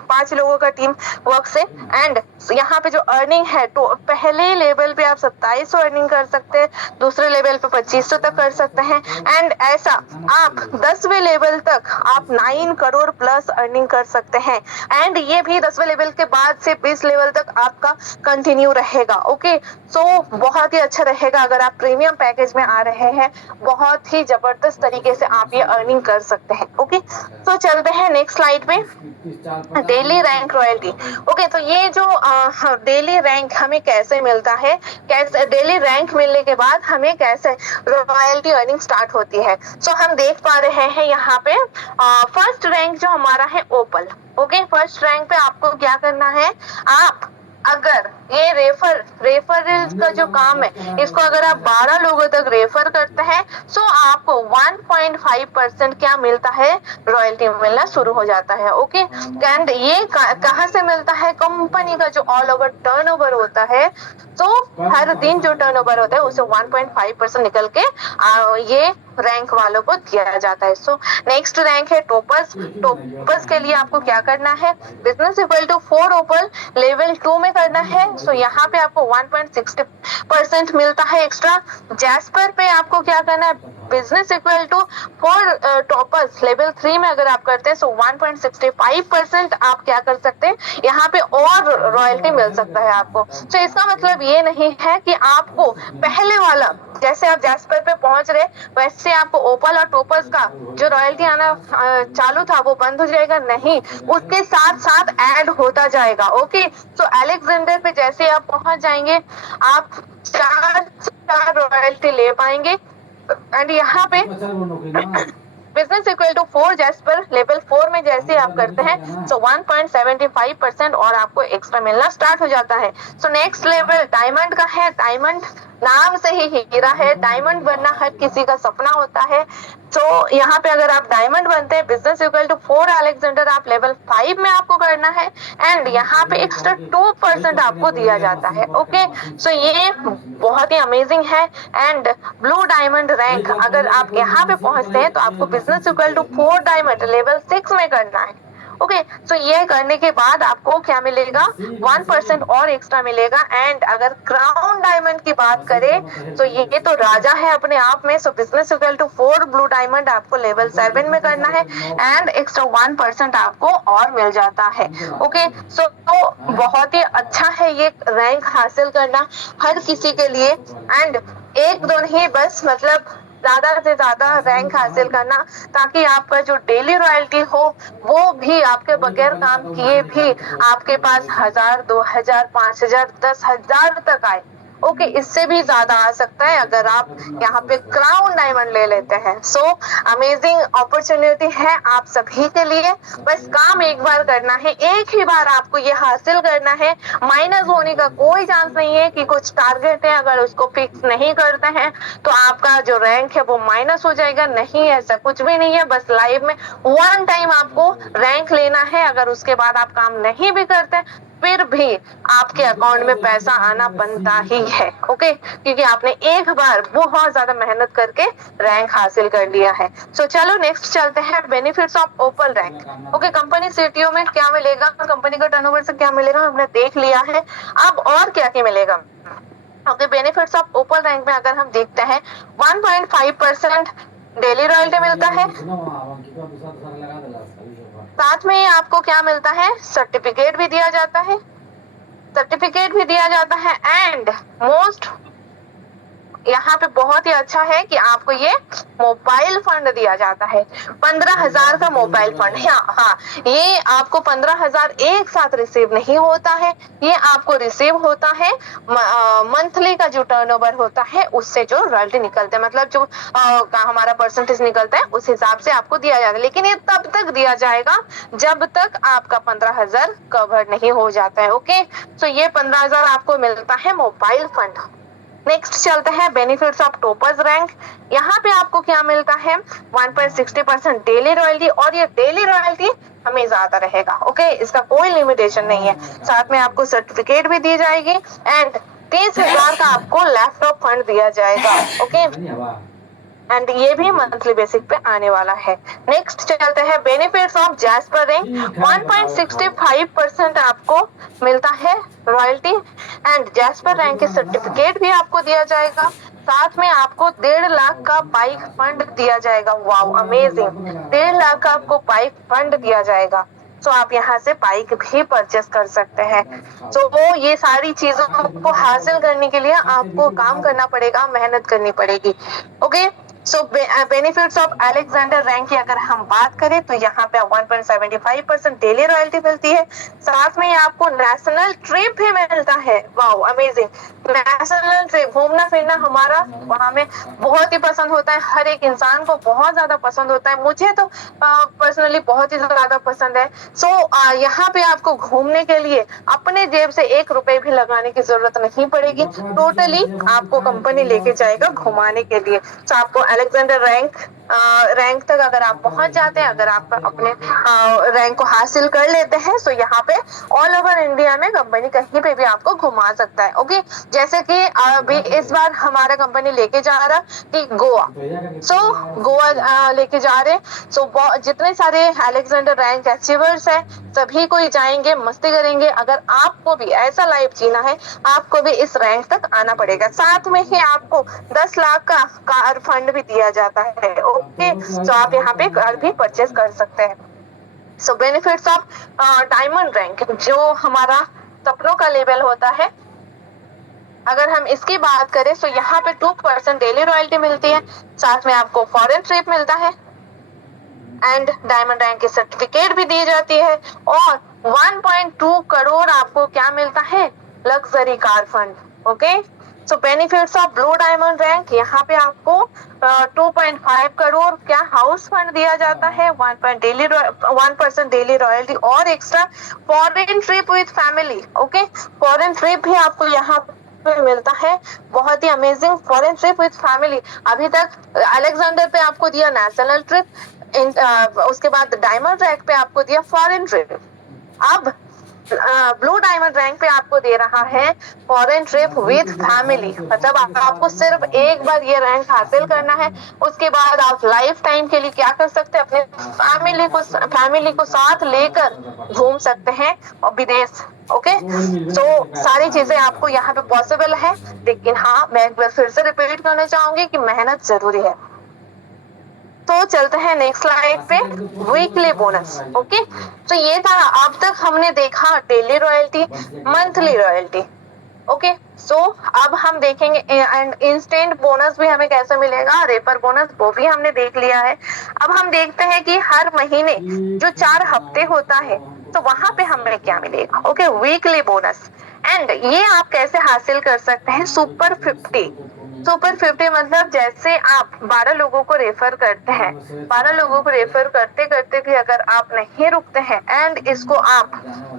5 लोगों का टीम वर्क से। एंड यहाँ पे जो अर्निंग है तो पहले लेवल पे आप 2700 अर्निंग कर सकते हैं, दूसरे लेवल पे 2500 तक कर सकते हैं एंड ऐसा आप 10वें लेवल तक आप 9 करोड़ प्लस अर्निंग कर सकते हैं। एंड ये भी 10वें लेवल के बाद से 20 लेवल तक आपका कंटिन्यू रहेगा। ओके, सो बहुत ही अच्छा रहेगा अगर आप प्रीमियम पैकेज में आ रहे हैं, बहुत ही जबरदस्त तरीके से आप ये अर्निंग कर सकते हैं। ओके, तो चलते हैं नेक्स्ट स्लाइड पे, डेली रैंक रॉयल्टी। ओके, तो ये जो डेली रैंक हमें कैसे मिलता है, कैसे डेली रैंक मिलने के बाद हमें कैसे रॉयल्टी अर्निंग स्टार्ट होती है। सो हम देख पा रहे हैं यहाँ पे फर्स्ट रैंक जो हमारा है ओपल। ओके, फर्स्ट रैंक पे आपको क्या करना है, आप अगर ये रेफरल का जो काम है, इसको अगर आप 12 लोगों तक रेफर करते हैं तो आपको 1.5% क्या मिलता है, रॉयल्टी मिलना शुरू हो जाता है। ओके, एंड ये कहाँ से मिलता है, कंपनी का जो ऑल ओवर टर्नओवर होता है, तो हर दिन जो टर्नओवर होता है उसे 1.5% निकल के ये रैंक वालों को दिया जाता है। सो नेक्स्ट रैंक है टोपर्स। टोपर्स के लिए आपको क्या करना है, business equal to 4 opal level 2 में करना है। सो यहाँ पे आपको 1.60% मिलता है एक्स्ट्रा। जैस्पर पे आपको क्या करना है, business equal to 4 toppers level 3 में अगर आप करते हैं सो 1.65% आप क्या कर सकते हैं, यहाँ पे और रॉयल्टी मिल सकता है आपको। तो इसका मतलब ये नहीं है कि आपको पहले वाला जैसे आप जैस्पर पे पहुंच रहे वैसे आपको ओपल और टोपर्स का जो रॉयल्टी आना चालू था वो बंद हो जाएगा, नहीं, उसके साथ साथ ऐड होता जाएगा। ओके, सो अलेक्जेंडर पे जैसे आप पहुंच जाएंगे आप 4 रॉयल्टी ले पाएंगे। एंड यहाँ पे business equal to 4 jasper level 4 में जैसे आप करते हैं सो 1.75% और आपको एक्स्ट्रा मिलना स्टार्ट हो जाता है। सो नेक्स्ट लेवल डायमंड का है। डायमंड नाम से ही हीरा है, डायमंड बनना हर किसी का सपना होता है। तो यहाँ पे अगर आप डायमंड बनते हैं बिजनेस इक्वल टू 4 अलेक्जेंडर आप लेवल 5 में आपको करना है एंड यहाँ पे एक्स्ट्रा 2% आपको दिया जाता है। ओके, सो ये बहुत ही अमेजिंग है। एंड ब्लू डायमंड रैंक अगर आप यहाँ पे पहुंचते हैं तो आपको business equal to 4 diamond level 6 में करना है। ओके, सो ये करने के बाद आपको क्या मिलेगा, 1% और एक्स्ट्रा मिलेगा। एंड अगर क्राउन डायमंड की बात करें तो ये तो राजा है अपने आप में। So business equal to 4 blue diamond आपको लेवल 7 में करना है एंड एक्स्ट्रा 1% आपको और मिल जाता है। ओके, सो तो बहुत ही अच्छा है ये रैंक हासिल करना हर किसी के लिए। एंड एक दो नहीं बस, मतलब ज्यादा से ज्यादा रैंक हासिल करना ताकि आपका जो डेली रॉयल्टी हो वो भी आपके बगैर काम किए भी आपके पास 1000, 2000, 5000, 10,000 तक आए। ओके, इससे भी ज्यादा आ सकता है अगर आप यहाँ पे क्राउन डायमंड ले लेते हैं। सो अमेजिंग अपॉर्चुनिटी है आप सभी के लिए। बस काम एक बार करना है, एक ही बार आपको ये हासिल करना है। माइनस होने का कोई चांस नहीं है कि कुछ टारगेट है अगर उसको फिक्स नहीं करते हैं तो आपका जो रैंक है वो माइनस हो जाएगा, नहीं, ऐसा कुछ भी नहीं है। बस लाइफ में 1 टाइम आपको रैंक लेना है, अगर उसके बाद आप काम नहीं भी करते फिर भी आपके अकाउंट में पैसा आना बनता ही है। ओके, क्योंकि आपने एक बार बहुत ज्यादा मेहनत करके रैंक हासिल कर लिया है। सो चलो नेक्स्ट चलते हैं, benefits of opal rank. Okay, company CTO में क्या मिलेगा, कंपनी का टर्नओवर से क्या मिलेगा हमने देख लिया है। अब और क्या क्या मिलेगा। Okay, benefits of opal rank में अगर हम देखते हैं 1.5% डेली रॉयल्टी मिलता है, साथ में आपको क्या मिलता है, सर्टिफिकेट भी दिया जाता है, एंड मोस्ट यहाँ पे बहुत ही अच्छा है कि आपको ये मोबाइल फंड दिया जाता है, 15,000 का मोबाइल फंड। हाँ, ये आपको 15,000 एक साथ रिसीव नहीं होता है, ये आपको रिसीव होता है मंथली का जो टर्नओवर होता है उससे जो रॉयल्टी निकलते हैं, मतलब जो हमारा परसेंटेज निकलता है उस हिसाब से आपको दिया जाता है। लेकिन ये तब तक दिया जाएगा जब तक आपका 15,000 कवर नहीं हो जाता है। ओके, सो ये 15,000 आपको मिलता है मोबाइल फंड। नेक्स्ट चलते हैं बेनिफिट्स ऑफ टोपर्स रैंक। यहाँ पे आपको क्या मिलता है, 1.60% डेली रॉयल्टी, और ये डेली रॉयल्टी हमेशा आता रहेगा। ओके, इसका कोई लिमिटेशन नहीं है। साथ में आपको सर्टिफिकेट भी दी जाएगी एंड 30,000 का आपको लैपटॉप फंड दिया जाएगा। ओके, एंड ये भी मंथली बेसिक पे आने वाला है। नेक्स्ट चलते हैं बेनिफिट्स ऑफ जैस्पर रैंक। 1.65% आपको मिलता है रॉयल्टी एंड जैस्पर रैंक के सर्टिफिकेट भी आपको दिया जाएगा। साथ में आपको 1.5 लाख का बाइक फंड दिया जाएगा। वाओ, अमेजिंग, 1.5 लाख का आपको बाइक फंड दिया जाएगा। तो आप यहाँ से बाइक भी परचेस कर सकते हैं। तो वो ये सारी चीजों को हासिल करने के लिए आपको काम करना पड़ेगा, मेहनत करनी पड़ेगी। Okay, so benefits of Alexander rank की अगर हम बात करें तो यहाँ पे 1.75% डेली रॉयल्टी मिलती है। साथ में आपको नेशनल ट्रिप भी मिलता है। वाओ, अमेजिंग, नेशनल ट्रिप, घूमना फिरना हमारा वहाँ में बहुत ही पसंद होता है, हर एक इंसान को बहुत ज्यादा पसंद होता है। मुझे तो पर्सनली बहुत ही ज्यादा पसंद है। सो यहाँ पे आपको घूमने के लिए अपने जेब से 1 रुपए भी लगाने की जरूरत नहीं पड़ेगी, टोटली आपको कंपनी लेके जाएगा घुमाने के लिए। तो आपको अलेक्जेंडर रैंक रैंक तक अगर आप पहुंच जाते हैं, अगर आप अपने रैंक को हासिल कर लेते हैं, तो यहाँ पे ऑल ओवर इंडिया में कंपनी कहीं पे भी आपको घुमा सकता है। ओके, जैसे कि अभी इस बार हमारा कंपनी लेके जा रहा कि गोवा, सो गोवा लेके जा रहे, सो जितने सारे अलेक्जेंडर रैंक अचीवर्स है सभी कोई जाएंगे, मस्ती करेंगे। अगर आपको भी ऐसा लाइफ जीना है, आपको भी इस रैंक तक आना पड़ेगा। साथ में ही आपको 10 लाख का कार फंड भी दिया जाता है। ओके, तो आप यहाँ पे कार भी परचेज कर सकते हैं। सो बेनिफिट्स ऑफ डायमंड रैंक, जो हमारा सपनों का लेवल होता है, अगर हम इसकी बात करें तो यहाँ पे 2% डेली रॉयल्टी मिलती है, साथ में आपको फॉरेन ट्रिप मिलता है एंड डायमंड रैंक की सर्टिफिकेट भी दी जाती है, और 1.2 करोड़ आपको क्या मिलता है, luxury car fund. Okay, so benefits of blue diamond rank, यहाँ पे आपको 2.5 करोड़ क्या हाउस फंड दिया जाता है, 1% डेली रॉयल्टी और extra foreign trip with family. Okay, foreign trip भी आपको यहाँ पे मिलता है, बहुत ही amazing foreign trip with family. अभी तक अलेक्जेंडर पे आपको दिया नेशनल ट्रिप, उसके बाद डायमंड रैंक पे आपको दिया फॉरेन ट्रिप, अब ब्लू डायमंड रैंक पे आपको दे रहा है फॉरेन ट्रिप विद फैमिली। मतलब आपको सिर्फ एक बार ये रैंक हासिल करना है, उसके बाद आप लाइफ टाइम के लिए क्या कर सकते हैं, अपने फैमिली को साथ लेकर घूम सकते हैं और विदेश। ओके, तो सारी चीजें आपको यहाँ पे पॉसिबल है, लेकिन हाँ, मैं एक बार फिर से रिपीट करना चाहूंगी कि मेहनत जरूरी है। तो चलते हैं नेक्स्ट स्लाइड पे, वीकली बोनस। ओके, तो ये था, अब तक हमने देखा daily royalty, monthly royalty. Okay, so अब हम देखेंगे एंड इंस्टेंट बोनस भी हमें कैसे मिलेगा, रेपर बोनस, वो भी हमने देख लिया है। अब हम देखते हैं कि हर महीने जो 4 हफ्ते होता है, तो वहां पे हमें क्या मिलेगा। ओके, वीकली बोनस, एंड ये आप कैसे हासिल कर सकते हैं, सुपर 50। सुपर 50 मतलब जैसे आप 12 लोगों को रेफर करते हैं, 12 लोगों को रेफर करते करते भी अगर आप नहीं रुकते हैं एंड इसको आप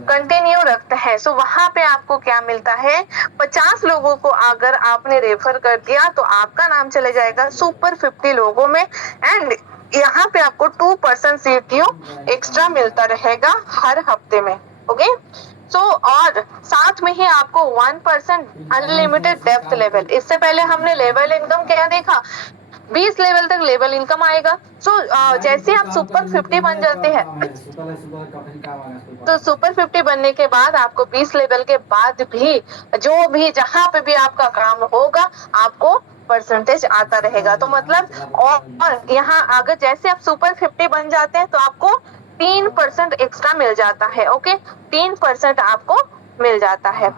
कंटिन्यू रखते हैं, सो वहां पे आपको क्या मिलता है, 50 लोगों को अगर आपने रेफर कर दिया तो आपका नाम चले जाएगा सुपर 50 लोगों में, एंड यहाँ पे आपको 2% सीटीओ एक्स्ट्रा मिलता रहेगा हर हफ्ते में। ओके, सो और साथ में ही आपको 1% अनलिमिटेड डेप्थ लेवल, इससे पहले हमने लेवल इनकम क्या देखा, 20 लेवल तक लेवल इनकम आएगा। सो जैसे आप सुपर 50 बन जाते हैं, तो सुपर 50 बनने के बाद आपको 20 लेवल के बाद भी जो भी जहां पे भी आपका काम होगा, आपको परसेंटेज आता रहेगा। तो मतलब और यहाँ अगर जैसे आप सुपर 50 बन जाते हैं, तो आपको 3% एक्स्ट्रा मिल जाता है। ओके, 3% आपको मिल जाता है।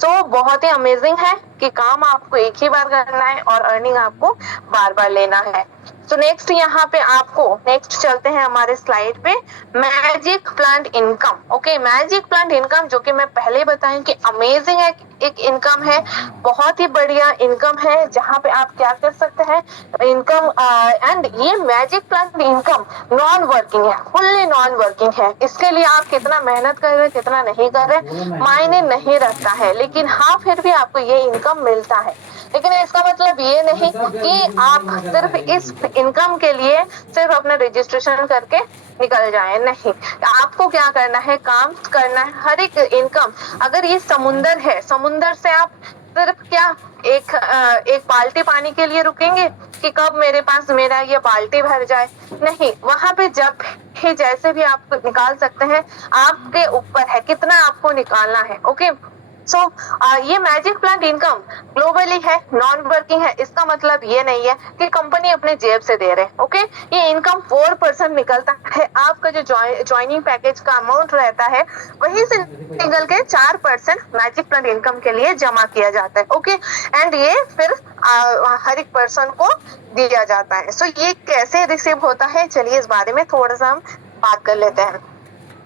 तो बहुत ही अमेजिंग है कि काम आपको एक ही बार करना है और अर्निंग आपको बार बार लेना है। तो नेक्स्ट यहाँ पे आपको नेक्स्ट चलते हैं हमारे स्लाइड पे, magic plant income. Okay, magic plant income, जो कि मैं पहले बताई कि अमेजिंग है, एक इनकम है, बहुत ही बढ़िया इनकम है, जहाँ पे आप क्या कर सकते हैं, इनकम एंड ये magic plant income non working है, फुल्ली नॉन वर्किंग है। इसके लिए आप कितना मेहनत कर रहे हैं, कितना नहीं कर रहे, मायने नहीं रखता है, लेकिन हाँ फिर भी आपको ये इनकम मिलता है। लेकिन इसका मतलब ये नहीं कि आप सिर्फ इस इनकम के लिए सिर्फ अपना रजिस्ट्रेशन करके निकल जाए, नहीं, आपको क्या करना है, काम करना है। हर एक इनकम, अगर ये समुंदर है, समुंदर से आप सिर्फ क्या एक बाल्टी पानी के लिए रुकेंगे कि कब मेरे पास मेरा ये बाल्टी भर जाए, नहीं, वहां पे जब ही जैसे भी आप निकाल सकते हैं, आपके ऊपर है कितना आपको निकालना है। ओके, सो ये मैजिक प्लांट इनकम ग्लोबली है, नॉन वर्किंग है। इसका मतलब ये नहीं है कि कंपनी अपने जेब से दे रहे, ओके, ये इनकम 4% निकलता है। आपका जो ज्वाइनिंग पैकेज का अमाउंट रहता है, वही से निकल के 4% मैजिक प्लांट इनकम के लिए जमा किया जाता है। ओके, एंड ये फिर हर एक पर्सन को दिया जाता है। सो ये कैसे रिसीव होता है, चलिए इस बारे में थोड़ा सा हम बात कर लेते हैं।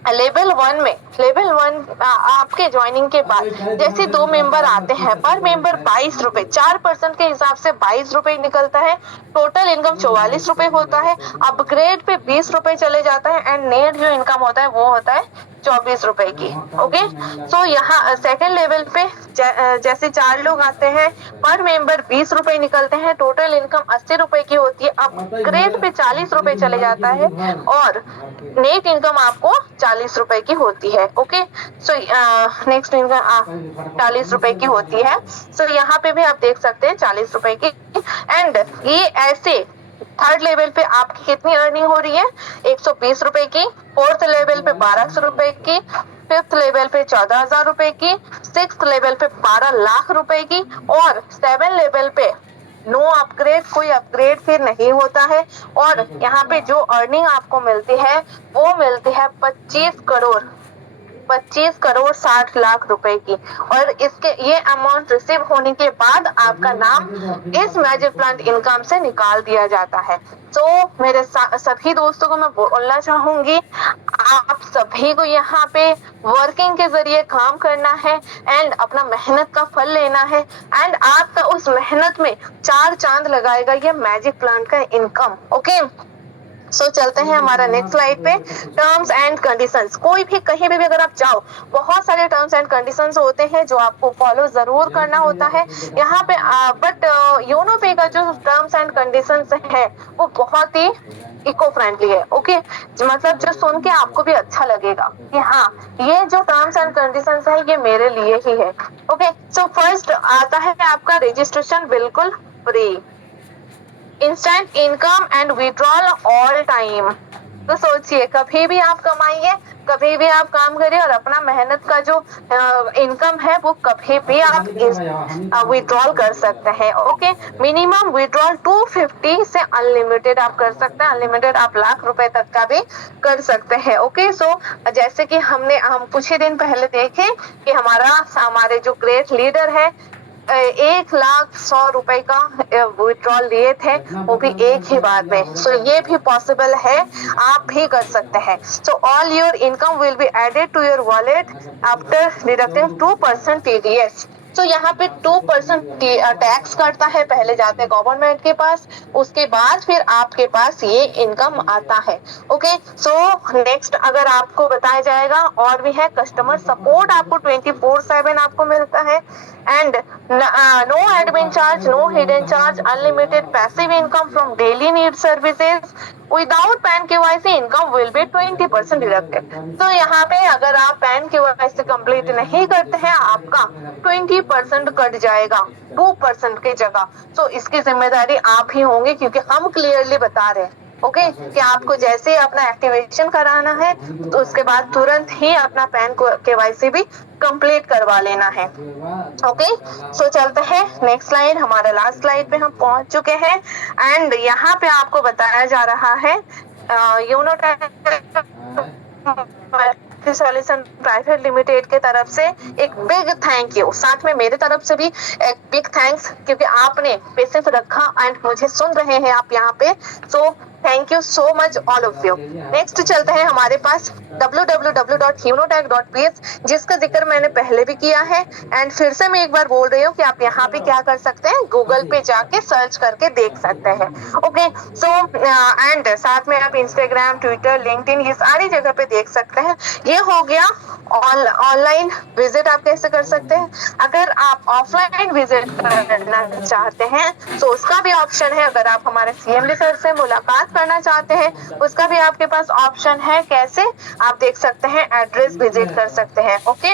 लेवल 1 में, लेवल 1 आपके ज्वाइनिंग के बाद जैसे 2 मेंबर आते हैं, पर मेंबर 22 रुपए, 4% के हिसाब से 22 रुपए निकलता है। टोटल इनकम 44 रुपए होता है। अपग्रेड पे 20 रुपए चले जाता है, एंड नेट जो इनकम होता है वो होता है 24 रुपए की। ओके, सो यहाँ सेकेंड लेवल पे जैसे 4 लोग आते हैं, पर मेंबर 20 रुपए निकलते हैं, टोटल इनकम 80 रुपए की होती है। अपग्रेड पे 40 रुपए चले जाता है और नेट इनकम आपको 40 रुपए की होती है। ओके, सो नेक्स्ट इनकम 40 रुपए की होती है। सो यहाँ पे भी आप देख सकते हैं 40 रुपए की। एंड ये ऐसे थर्ड लेवल पे आपकी कितनी अर्निंग हो रही है, 120 रुपए की। फोर्थ लेवल पे 1200 रुपए की, फिफ्थ लेवल पे 14,000 रुपए की, सिक्स लेवल पे 12 लाख रुपए की, और 7 लेवल पे नो अपग्रेड, कोई अपग्रेड फिर नहीं होता है। और यहाँ पे जो अर्निंग आपको मिलती है वो मिलती है 25 करोड़ 60 लाख रुपए की। और इसके ये अमाउंट रिसीव होने के बाद आपका नाम इस मैजिक प्लांट इनकम से निकाल दिया जाता है। तो मेरे सभी दोस्तों को मैं बोलना चाहूंगी, आप सभी को यहाँ पे वर्किंग के जरिए काम करना है एंड अपना मेहनत का फल लेना है, एंड आपका उस मेहनत में 4 चांद लगाएगा ये मैजिक प्लांट का इनकम। ओके, सो चलते हैं हमारा नेक्स्ट स्लाइड पे। टर्म्स एंड कंडीशंस, कोई भी कहीं भी अगर आप जाओ, बहुत सारे टर्म्स एंड कंडीशंस होते हैं जो आपको फॉलो जरूर करना होता है यहाँ पे। बट योनो पे का जो टर्म्स एंड कंडीशंस है वो बहुत ही इको फ्रेंडली है। ओके, मतलब जो सुन के आपको भी अच्छा लगेगा कि हाँ, ये जो टर्म्स एंड कंडीशंस है ये मेरे लिए ही है। ओके, सो फर्स्ट आता है आपका रजिस्ट्रेशन बिल्कुल free, instant income and withdrawal all time. तो सोचिए, कभी भी आप कमाइए, कभी भी आप काम करिए और अपना मेहनत का जो इनकम है वो कभी भी आप विड्रॉल कर सकते हैं। ओके, मिनिमम विड्रॉल 250 से अनलिमिटेड आप कर सकते हैं, अनलिमिटेड आप लाख रुपए तक का भी कर सकते हैं। ओके, सो जैसे कि हम कुछ ही दिन पहले देखे कि हमारे जो ग्रेट लीडर है 1,100,000 रुपए का विड्रॉल लिए थे, वो भी एक ही बार में। सो ये भी पॉसिबल है, आप भी कर सकते हैं। So all your income will be added to your wallet after deducting 2% TDS। तो यहाँ पे 2% टैक्स कटता है, पहले जाते हैं गवर्नमेंट के पास, उसके बाद फिर आपके पास ये इनकम आता है। ओके, सो नेक्स्ट अगर आपको बताया जाएगा और भी है, कस्टमर सपोर्ट आपको 24/7 आपको मिलता है, and no admin charge, no hidden charge, unlimited passive income from daily need services. Without PAN KYC income will be 20% deducted. तो यहाँ पे अगर आप पैन KYC कंप्लीट नहीं करते हैं, आपका 20% कट जाएगा 2% की जगह। तो इसकी जिम्मेदारी आप ही होंगे, क्योंकि हम क्लियरली बता रहे हैं ओके कि आपको जैसे अपना एक्टिवेशन कराना है तो उसके बाद तुरंत ही अपना पैन KYC भी कंप्लीट करवा लेना है। ओके, सो चलते हैं नेक्स्ट स्लाइड, हमारा लास्ट स्लाइड पे हम पहुंच चुके हैं। एंड यहाँ पे आपको बताया जा रहा है योनो सॉल्यूशन प्राइवेट लिमिटेड के तरफ से एक बिग थैंक यू, साथ में मेरे तरफ से भी एक बिग थैंक्स, क्योंकि आपने पेशेंस रखा एंड मुझे सुन रहे हैं आप यहाँ पे। So thank you so much all of you. Next चलते हैं हमारे पास www.unotech.biz, जिसका जिक्र मैंने पहले भी किया है एंड फिर से मैं एक बार बोल रही हूँ कि आप यहाँ पे क्या कर सकते हैं, गूगल पे जाके सर्च करके देख सकते हैं। ओके, सो एंड साथ में आप इंस्टाग्राम, ट्विटर, लिंक्डइन, ये सारी जगह पे देख सकते हैं। ये हो गया ऑनलाइन विजिट आप कैसे कर सकते हैं। अगर आप ऑफलाइन विजिट करना चाहते हैं तो उसका भी ऑप्शन है। अगर आप हमारे CMD सर से मुलाकात करना चाहते हैं उसका भी आपके पास ऑप्शन है। कैसे आप देख सकते हैं, एड्रेस विजिट कर सकते हैं। ओके,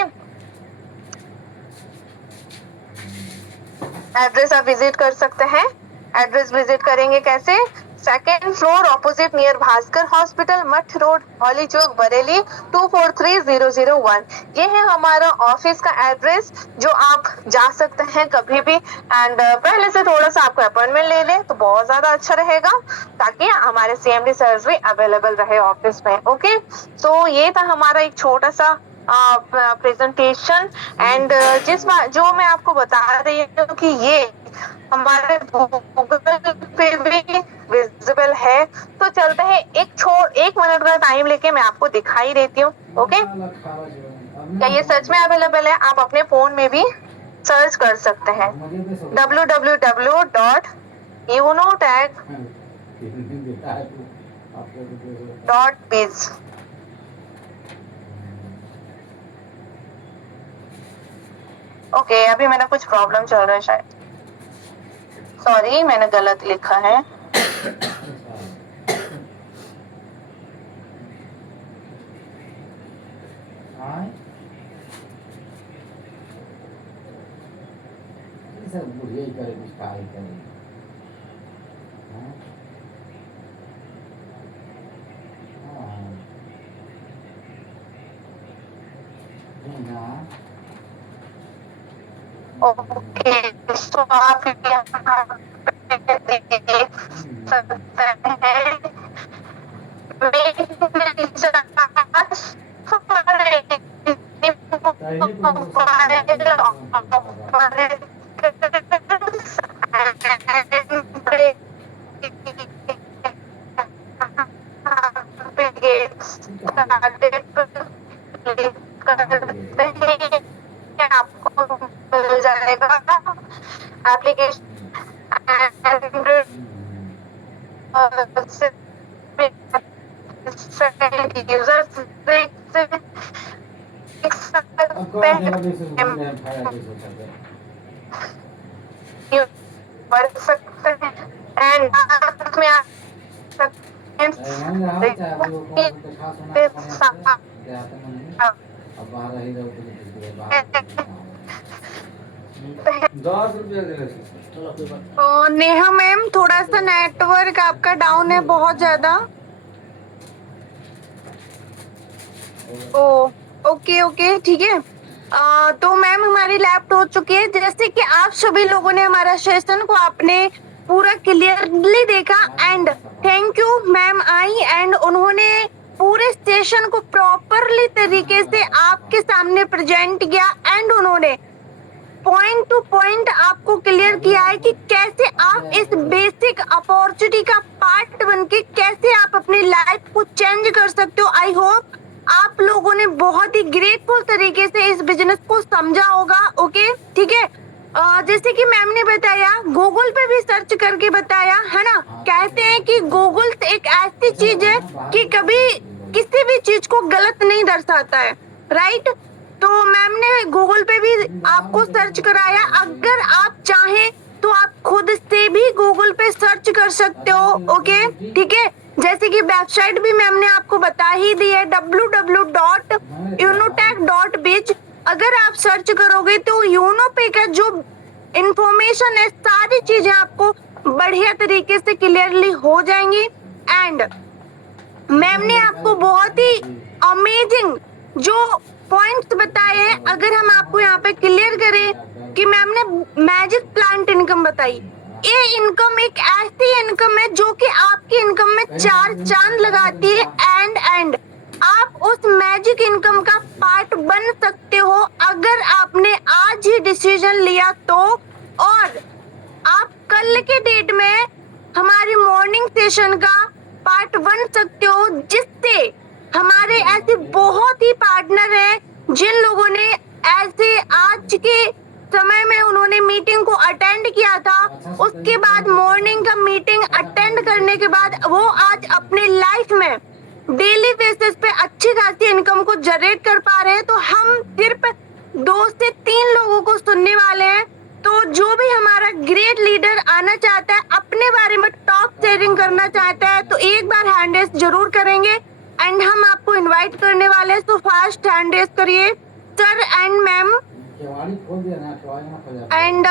एड्रेस आप विजिट कर सकते हैं। एड्रेस विजिट करेंगे कैसे, 2nd floor opposite near Bhaskar hospital, मठ रोड, हॉली चौक, बरेली 243001। ये है हमारा ऑफिस का एड्रेस, जो आप जा सकते हैं कभी भी। एंड पहले से थोड़ा सा आपको अपॉइंटमेंट ले लें तो बहुत ज्यादा अच्छा रहेगा, ताकि हमारे CMD सर्स भी अवेलेबल रहे ऑफिस में। ओके, तो ये था हमारा एक छोटा सा प्रेजेंटेशन। एंड जो मैं आपको बता रही हूँ कि ये हमारे गूगल पे भी विजिबल है। तो चलते हैं, एक मिनट का टाइम लेके मैं आपको दिखाई देती हूँ। ओके, क्या ये सच में अवेलेबल है, आप अपने फोन में भी सर्च कर सकते हैं www.unotech.biz। ओके, अभी मेरा कुछ प्रॉब्लम चल रहा है शायद। सॉरी, मैंने गलत लिखा है। सब बुढ़िया ही करे, कुछ का ही करे। ओके, तो आप यहाँ पे देख सकते हैं आपको मिल जाएगा एप्लीकेशन यूजर्स देख सकते हैं, पढ़ सकते हैं एंड में आ सकते नेहा मैम, थोड़ा सा नेटवर्क आपका डाउन है बहुत ज्यादा। ओ ओके ओके, ठीक है। तो मैम हमारी लैब हो चुकी है। जैसे कि आप सभी लोगों ने हमारा सेशन को आपने पूरा क्लियरली देखा and thank you ma'am I and उन्होंने पूरे सेशन को प्रॉपरली तरीके से आपके सामने प्रेजेंट किया एंड उन्होंने पॉइंट टू पॉइंट आपको क्लियर किया है कि कैसे आप इस बेसिक अपॉर्चुनिटी का पार्ट बनके कैसे आप अपनी लाइफ को चेंज कर सकते हो। आई होप आप लोगों ने बहुत ही ग्रेटफुल तरीके से इस बिजनेस को समझा होगा। ओके, ठीक है। जैसे कि मैम ने बताया, गूगल पे भी सर्च करके बताया है ना। कहते हैं कि गूगल एक ऐसी चीज है कि कभी किसी भी चीज को गलत नहीं दर्शाता है, राइट। तो मैम ने गूगल पे भी आपको सर्च कराया। अगर आप चाहें तो आप खुद से भी गूगल पे सर्च कर सकते हो। ओके, ठीक है। जैसे कि वेबसाइट भी मैम ने आपको बता ही दी है, www.unotech.biz। अगर आप सर्च करोगे तो यूनोपे का जो इंफॉर्मेशन है, सारी चीजें आपको बढ़िया तरीके से क्लियरली हो जाएंगी एंड मैम ने आपको बहुत ही अमेजिंग जो पॉइंट्स बताए हैं। अगर हम आपको यहाँ पे क्लियर करें कि मैम ने मैजिक प्लांट इनकम बताई। ये इनकम एक ऐसी इनकम है जो कि आपकी इनकम में 4 चांद लगाती है एंड आप उस मैजिक इनकम का पार्ट बन सकते हो अगर आपने आज ही डिसीजन लिया तो। और आप कल के डेट में हमारी मॉर्निंग सेशन का पार्ट बन सकते हो, जिससे हमारे ऐसे बहुत ही पार्टनर हैं जिन लोगों ने ऐसे आज के समय में उन्होंने मीटिंग को अटेंड किया था। उसके बाद मॉर्निंग का मीटिंग अटेंड करने के बाद वो आज अपने लाइफ में डेली बेसिस पे अच्छी खासी इनकम को जनरेट कर पा रहे हैं। तो हम सिर्फ 2 से 3 लोगों को सुनने वाले हैं। तो जो भी हमारा ग्रेट लीडर आना चाहता है, अपने बारे में टॉप शेयरिंग करना चाहता है, तो एक बार हैंड रेस जरूर करेंगे एंड हम आपको इनवाइट करने वाले हैं। तो फास्ट हैंड रेस करिए sir and ma'am. And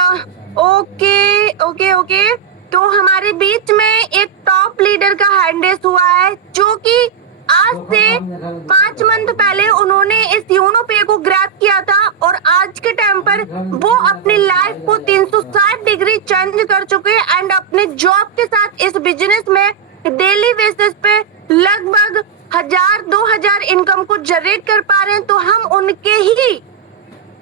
okay okay okay, तो हमारे बीच में एक टॉप लीडर का हैंड रेस हुआ है जो कि आज से 5 मंथ पहले उन्होंने इस यूनो पे को ग्रैब किया था और आज के टाइम पर वो अपनी लाइफ को 360 डिग्री चेंज कर चुके हैं एंड अपने जॉब के साथ इस बिजनेस में डेली बेसिस पे लगभग 1000-2000 इनकम को जनरेट कर पा रहे हैं। तो हम उनके ही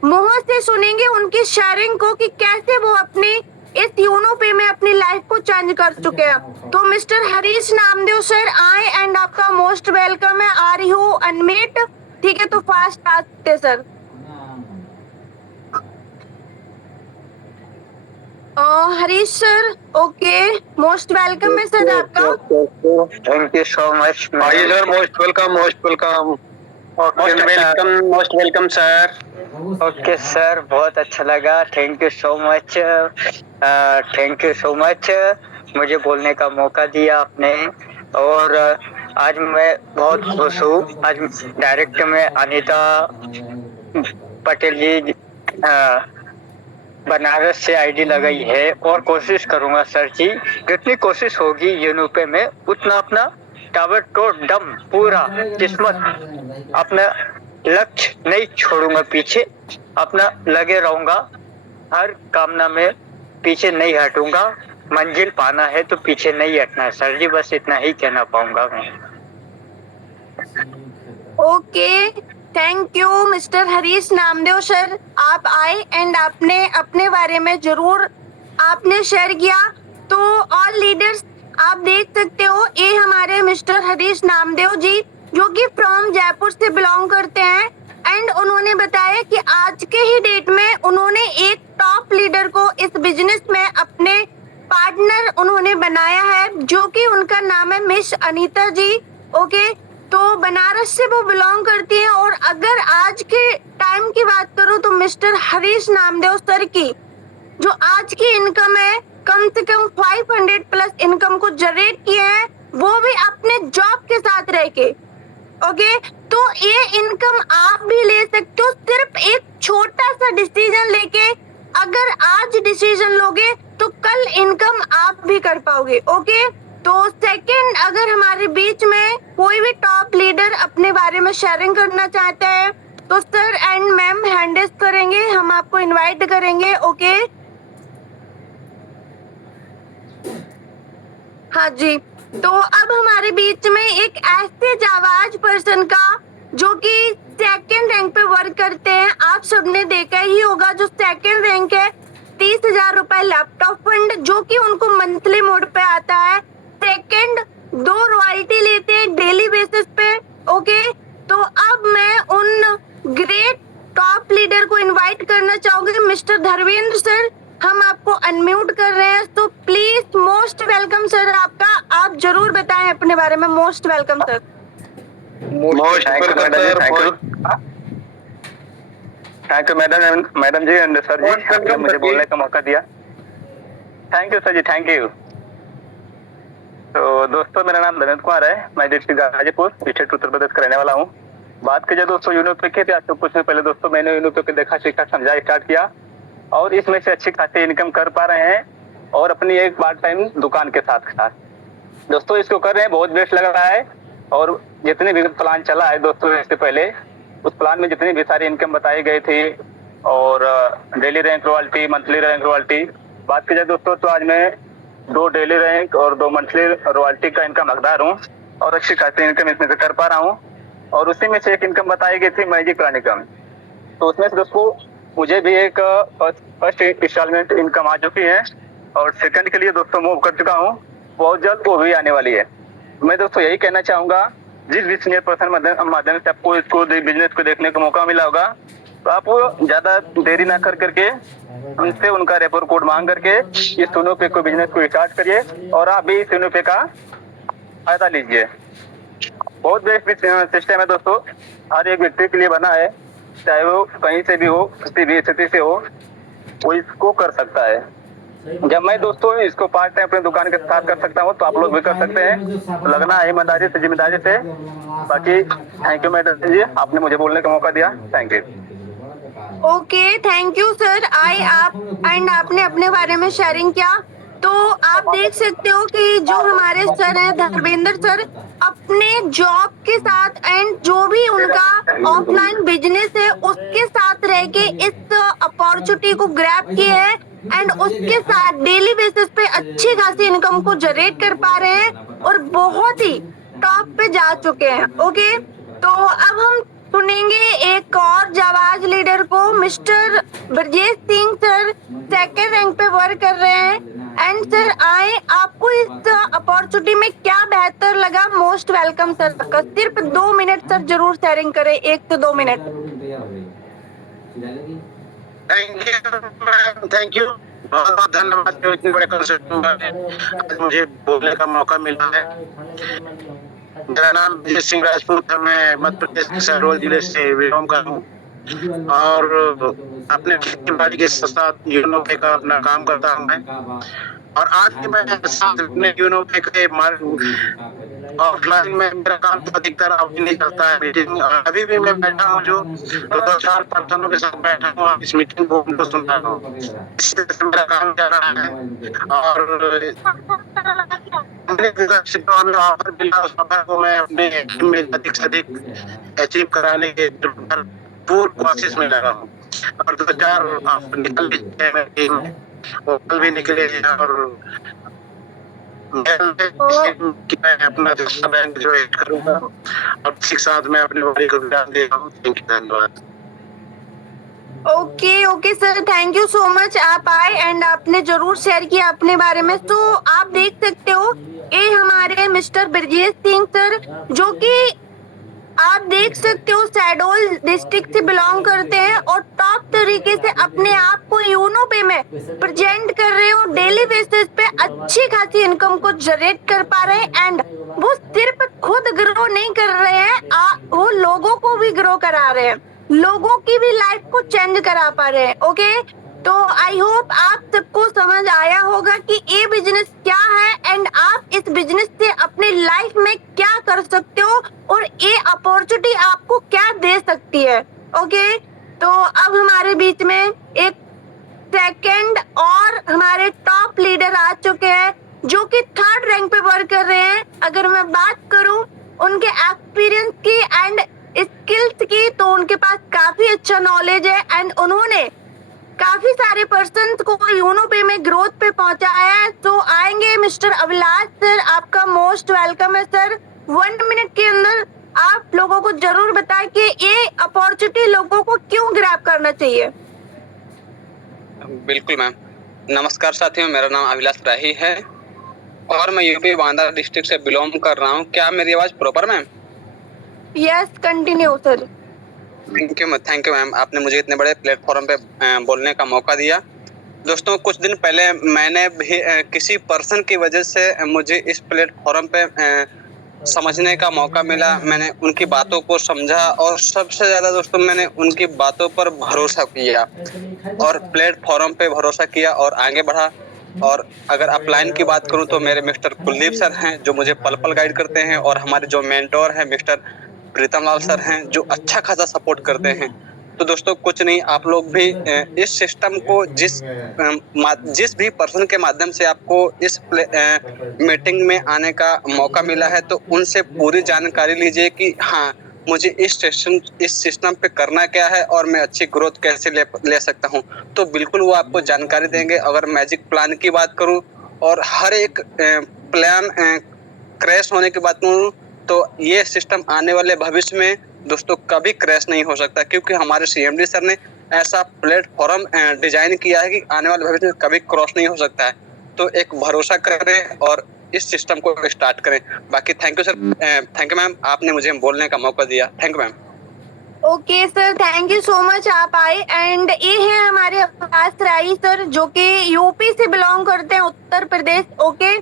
मुंह से सुनेंगे उनकी शेयरिंग को कि कैसे वो अपनी इस यूनो पे में अपनी लाइफ को चेंज कर चुके हैं। तो मिस्टर हरीश नामदेव सर आए एंड आपका मोस्ट वेलकम है। आ रही हूँ अनमीट, ठीक है। तो फास्ट आते sir. Harish sir, okay, most welcome है सर आपका। Thank you so much. आइए sir, most welcome most welcome most welcome most welcome sir. Okay sir, बहुत अच्छा लगा। Thank you so much, thank you so much, मुझे बोलने का मौका दिया आपने। और आज मैं बहुत खुश हूँ। आज डायरेक्ट में अनीता पटेल जी बनारस से आईडी लगाई है, और कोशिश करूंगा सर जी, जितनी कोशिश होगी यूनुपे में उतना अपना टावर तो दम पूरा किस्मत अपना लक्ष्य नहीं छोड़ूंगा पीछे, अपना लगे रहूंगा, हर कामना में पीछे नहीं हटूंगा। मंजिल पाना है तो पीछे नहीं हटना है सर जी, बस इतना ही कहना पाऊंगा मैं। Okay, thank you mister Harish Namdev sir, आप आए एंड आपने अपने बारे में जरूर आपने शेयर किया। तो ऑल लीडर्स आप देख सकते हो, ये हमारे मिस्टर हरीश नामदेव जी जो कि फ्रॉम जयपुर से बिलोंग करते हैं, एंड उन्होंने बताया कि आज के ही डेट में उन्होंने एक टॉप लीडर को इस बिजनेस में अपने पार्टनर उन्होंने बनाया है, जो कि उनका नाम है मिस अनीता जी। ओके, तो बनारस से वो बिलोंग करती हैं। और अगर आज के टाइम की बात करूं तो मिस्टर हरीश नामदेव सर की जो आज की इनकम है, कम से कम 500 प्लस इनकम को जनरेट किए हैं, वो भी अपने जॉब के साथ रह के। ओके, तो ये इनकम आप भी ले सकते हो, सिर्फ एक छोटा सा डिसीजन लेके। अगर आज डिसीजन लोगे तो कल इनकम आप भी कर पाओगे। ओके, तो सेकंड, अगर हमारे बीच में कोई भी टॉप लीडर अपने बारे में शेयरिंग करना चाहता है तो sir and ma'am hand raise करेंगे, हम आपको इनवाइट करेंगे। ओके, हाँ जी, तो अब हमारे बीच में एक ऐसे जाबाज पर्सन का जो कि सेकंड रैंक पे वर्क करते हैं, आप सबने देखा ही होगा, जो सेकंड रैंक है 30,000 रुपए लैपटॉप फंड जो कि उनको मंथली मोड पे आता है। सेकंड, 2 रॉयल्टी लेते हैं डेली बेसिस पे। ओके, तो अब मैं उन ग्रेट टॉप लीडर को इनवाइट करना चाहूंगी, मिस्टर धर्मेंद्र सर, हम आपको अनम्यूट कर रहे हैं, तो प्लीज मोस्ट वेलकम सर आपका, आप जरूर बताएं अपने बारे में। Most welcome sir. Most welcome sir, thank you madam ji and sir ji, आपने मुझे बोलने का मौका दिया। Thank you sir ji, thank you. तो दोस्तों, मेरा नाम धर्मेंद्र कुमार है, मैं डिस्ट्रिक्ट गाजीपुर स्टेट उत्तर प्रदेश का रहने वाला हूँ। बात कीजिए दोस्तों यूनिपे के इतिहास से, कुछ दिन पहले दोस्तों मैंने यूनिपे को देखा, सीखा, समझा, स्टार्ट किया, और इसमें से अच्छी खासी इनकम कर पा रहे हैं, और अपनी एक पार्ट टाइम दुकान के साथ दोस्तों इसको कर रहे हैं। बहुत बेस्ट लग रहा है, और जितने भी प्लान चला है दोस्तों इससे पहले, उस प्लान में जितनी भी सारी इनकम बताई गई थी, और daily rank royalty, monthly rank royalty, बात की जाए दोस्तों तो आज मैं 2 डेली रैंक और 2 मंथली रॉयल्टी का इनकम हकदार हूँ, और अच्छी खासी इनकम इसमें से कर पा रहा हूँ। और उसी में से एक इनकम बताई गई थी मैजिक रन इनकम, तो उसमें से दोस्तों मुझे भी एक फर्स्ट इंस्टॉलमेंट इनकम आ चुकी है, और सेकंड के लिए दोस्तों मूव कर चुका हूँ, बहुत जल्द वो भी आने वाली है। मैं दोस्तों यही कहना चाहूंगा, जिस भी सीनियर पर्सन माध्यम से आपको इसको बिजनेस को देखने का मौका मिला होगा, तो आप ज्यादा देरी ना कर करके उनसे उनका रेफर कोड मांग करके इस यूनिपे को बिजनेस को स्टार्ट करिए, और आप भी इस यूनिपे का फायदा लीजिए। बहुत बेस्ट सिस्टम है दोस्तों, हर एक व्यक्ति के लिए बना है, चाहे वो कहीं से भी हो, किसी भी स्थिति से हो, वो इसको कर सकता है। जब मैं दोस्तों इसको पार्ट टाइम अपनी दुकान के साथ कर सकता हूँ, तो आप लोग भी कर सकते हैं। तो लगना है ईमानदारी से, जिम्मेदारी से। बाकी थैंक यू मैडम जी, आपने मुझे बोलने का मौका दिया, thank you. Okay, thank you sir, आए आप एंड आपने अपने बारे में शेयरिंग किया। तो आप देख सकते हो कि जो हमारे सर हैं धर्मेंद्र सर, अपने जॉब के साथ एंड जो भी उनका ऑफलाइन बिजनेस है उसके साथ रह के इस अपॉर्चुनिटी को ग्रैब किए हैं, एंड उसके साथ डेली बेसिस पे अच्छी खासी इनकम को जनरेट कर पा रहे हैं, और बहुत ही टॉप पे जा चुके हैं। ओके, तो अब हम सुनेंगे एक और जाबाज लीडर को, mister Brajesh Singh sir, second rank पे वर्क कर रहे हैं। एंड सर आए, आपको इस अपॉर्चुनिटी में क्या बेहतर लगा? मोस्ट वेलकम सर का, सिर्फ 2 मिनट सर जरूर शेयरिंग करें, 1 से 2 मिनट। थैंक यू, बहुत बहुत धन्यवाद, जो इतने बड़े कंसेप्ट में मुझे बोलने का मौका मिला है। मेरा नाम ब्रजेश सिंह राजपूत है, मैं मध्य प्रदेश के शहडोल जिले से बिलोंग कर हूँ। और अपने खेतीबाड़ी के साथ साथ यूनो पे का अपना काम करता हूँ मैं। और आज भी मैं साथ अपने यूनो पे के ऑफलाइन में मेरा काम तो अधिकतर अभी नहीं चलता है मीटिंग। अभी भी मैं बैठा हूँ जो दो चार पर्सनों के साथ बैठा हूँ, इस मीटिंग को उनको सुन रहा हूँ। इस तरह से मेरा काम चल रहा है। और हमें ऑफर मिला, उस ऑफर को मैं अपने टीम में अधिक से अधिक अचीव कराने के भरपूर कोशिश में लगा हूँ। और दो चार निकल भी गए मेरी टीम, वो कल भी निकले हैं। और मैं अपना दूसरा बैंक जो एड करूंगा और इसी के साथ मैं अपने बॉडी को ध्यान दे रहा हूँ। थैंक यू, धन्यवाद। Okay sir, thank you so much. आप आए एंड आपने जरूर शेयर किया अपने बारे में। तो आप देख सकते हो ये हमारे मिस्टर ब्रजेश सिंह सर, जो कि आप देख सकते हो शहडोल डिस्ट्रिक्ट से बिलोंग करते हैं और टॉप तरीके से अपने आप को यूनो पे में प्रेजेंट कर रहे हो। डेली बेसिस पे अच्छी खासी इनकम को जनरेट कर पा रहे हैं एंड वो सिर्फ खुद ग्रो नहीं कर रहे हैं, वो लोगों को भी ग्रो करा रहे हैं, लोगों की भी लाइफ को चेंज करा पा रहे हैं। ओके, तो आई होप आप सबको समझ आया होगा कि ये बिजनेस क्या है एंड आप इस बिजनेस से अपने लाइफ में क्या कर सकते हो और ये अपॉर्चुनिटी आपको क्या दे सकती है। ओके, तो अब हमारे बीच में एक सेकंड और हमारे टॉप लीडर आ चुके हैं जो कि 3rd रैंक पे वर्क कर रहे हैं। अगर मैं बात करूं उनके एक्सपीरियंस की एंड स्किल्स की, तो उनके पास काफी अच्छा नॉलेज है एंड उन्होंने काफी सारे पर्सन को यूनो पे में ग्रोथ पे पहुंचाया है। तो आएंगे मिस्टर अभिलाष सर, आपका मोस्ट वेलकम है सर। 1 मिनट के अंदर आप लोगों को जरूर बताएं कि ये अपॉर्चुनिटी लोगों को क्यों ग्रैब करना चाहिए। बिल्कुल मैम। नमस्कार साथियों, मेरा नाम अभिलाष राही है और मैं यूपी बांदा डिस्ट्रिक्ट से बिलोंग कर रहा हूँ। क्या मेरी आवाज proper ma'am? Yes, continue sir. Thank you ma'am, आपने मुझे इतने बड़े प्लेटफॉर्म पे बोलने का मौका दिया। दोस्तों, कुछ दिन पहले मैंने भी किसी पर्सन की वजह से मुझे इस प्लेटफॉर्म पे समझने का मौका मिला। मैंने उनकी बातों को समझा और सबसे ज़्यादा दोस्तों मैंने उनकी बातों पर भरोसा किया और प्लेटफॉर्म पे भरोसा किया और आगे बढ़ा। और अगर अपलाइन की बात करूं तो मेरे मिस्टर कुलदीप सर हैं जो मुझे पल पल गाइड करते हैं और हमारे जो मेंटोर हैं मिस्टर प्रीतम लाल सर हैं जो अच्छा खासा सपोर्ट करते हैं। तो दोस्तों कुछ नहीं, आप लोग भी इस सिस्टम को जिस भी पर्सन के माध्यम से आपको इस मीटिंग में आने का मौका मिला है तो उनसे पूरी जानकारी लीजिए कि हाँ मुझे इस सिस्टम पे करना क्या है और मैं अच्छी ग्रोथ कैसे ले सकता हूँ। तो बिल्कुल वो आपको जानकारी देंगे। अगर मैजिक प्लान की बात करूँ और हर एक प्लान क्रैश होने की बात करूँ तो ये सिस्टम आने वाले भविष्य में दोस्तों कभी क्रैश नहीं हो सकता, क्योंकि हमारे सीएमडी सर ने ऐसा प्लेटफॉर्म डिजाइन किया है कि आने वाले भविष्य में कभी क्रॉस नहीं हो सकता है। तो एक भरोसा करें और इस सिस्टम को स्टार्ट करें। बाकी thank you sir, thank you ma'am, आपने मुझे बोलने का मौका दिया। Thank you ma'am. Okay sir, thank you so much आप आए एंड ये है हमारे अभिलाष राही सर जो कि यूपी से बिलोंग करते हैं, उत्तर प्रदेश। ओके,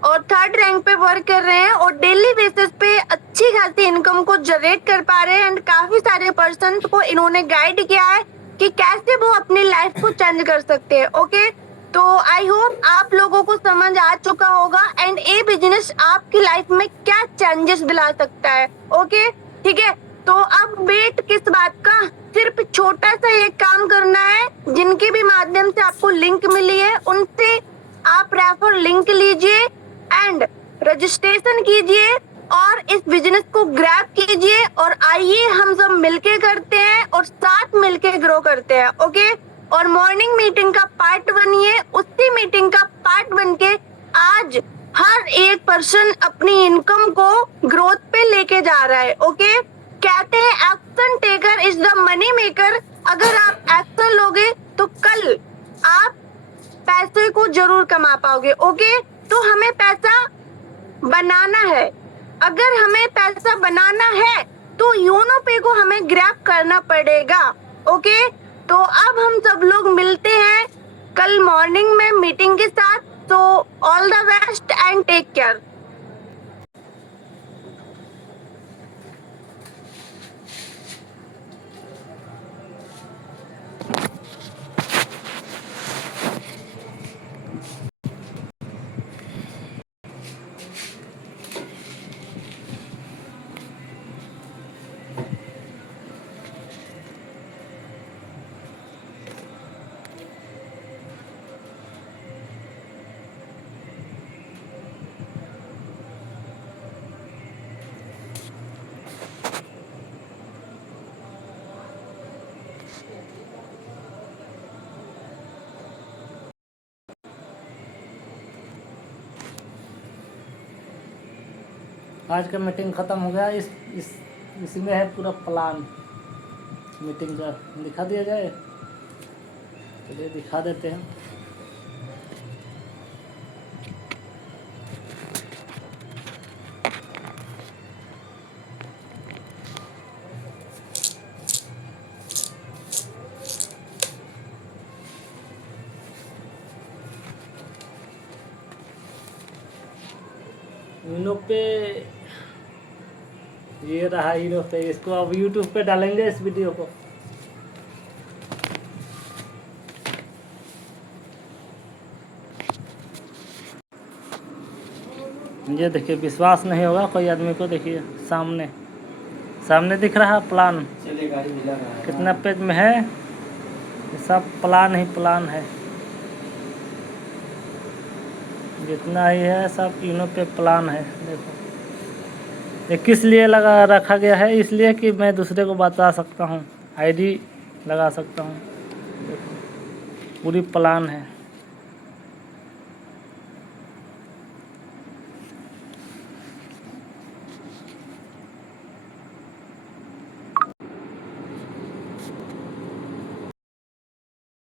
और 3rd रैंक पे वर्क कर रहे हैं और डेली बेसिस पे अच्छी खासी इनकम को जनरेट कर पा रहे हैं एंड काफी सारे पर्सन को इन्होंने गाइड किया है कि कैसे वो अपनी लाइफ को चेंज कर सकते हैं। ओके, तो आई होप आप लोगों को समझ आ चुका होगा एंड ये बिजनेस आपकी लाइफ में क्या चेंजेस दिला सकता है। ओके, ठीक है, तो अब वेट किस बात का, सिर्फ छोटा सा एक काम करना है। जिनके भी माध्यम से आपको लिंक मिली है उनसे आप रेफर लिंक लीजिए एंड रजिस्ट्रेशन कीजिए और इस बिजनेस को ग्रैब कीजिए और आइए हम सब मिलके करते हैं और साथ मिलके ग्रो करते हैं। ओके, और मॉर्निंग मीटिंग का पार्ट बनिए, उसी मीटिंग का पार्ट बनके आज हर एक पर्सन अपनी इनकम को ग्रोथ पे लेके जा रहा है। ओके, कहते हैं action taker is the money maker. अगर आप एक्शन लोगे तो कल आप पैसे को जरूर कमा पाओगे। ओके, तो हमें पैसा बनाना है। अगर हमें पैसा बनाना है तो यूनो पे को हमें ग्रैब करना पड़ेगा। ओके, तो अब हम सब लोग मिलते हैं कल मॉर्निंग में मीटिंग के साथ। तो all the best and take care. आज का मीटिंग ख़त्म हो गया। इसी में है पूरा प्लान मीटिंग का। दिखा दिया जाए, चलिए दिखा देते हैं। यूनो पे ये रहा, यूनो पे। इसको अब यूट्यूब पे डालेंगे इस वीडियो को। ये देखिए, विश्वास नहीं होगा कोई आदमी को। देखिए सामने दिख रहा प्लान। कितना पेज में है? ये सब प्लान ही प्लान है। जितना ही है सब यूनो पे प्लान है। देखो ये किस लिए रखा गया है? इसलिए कि मैं दूसरे को बता सकता हूँ, आईडी लगा सकता हूँ। देखो पूरी प्लान है।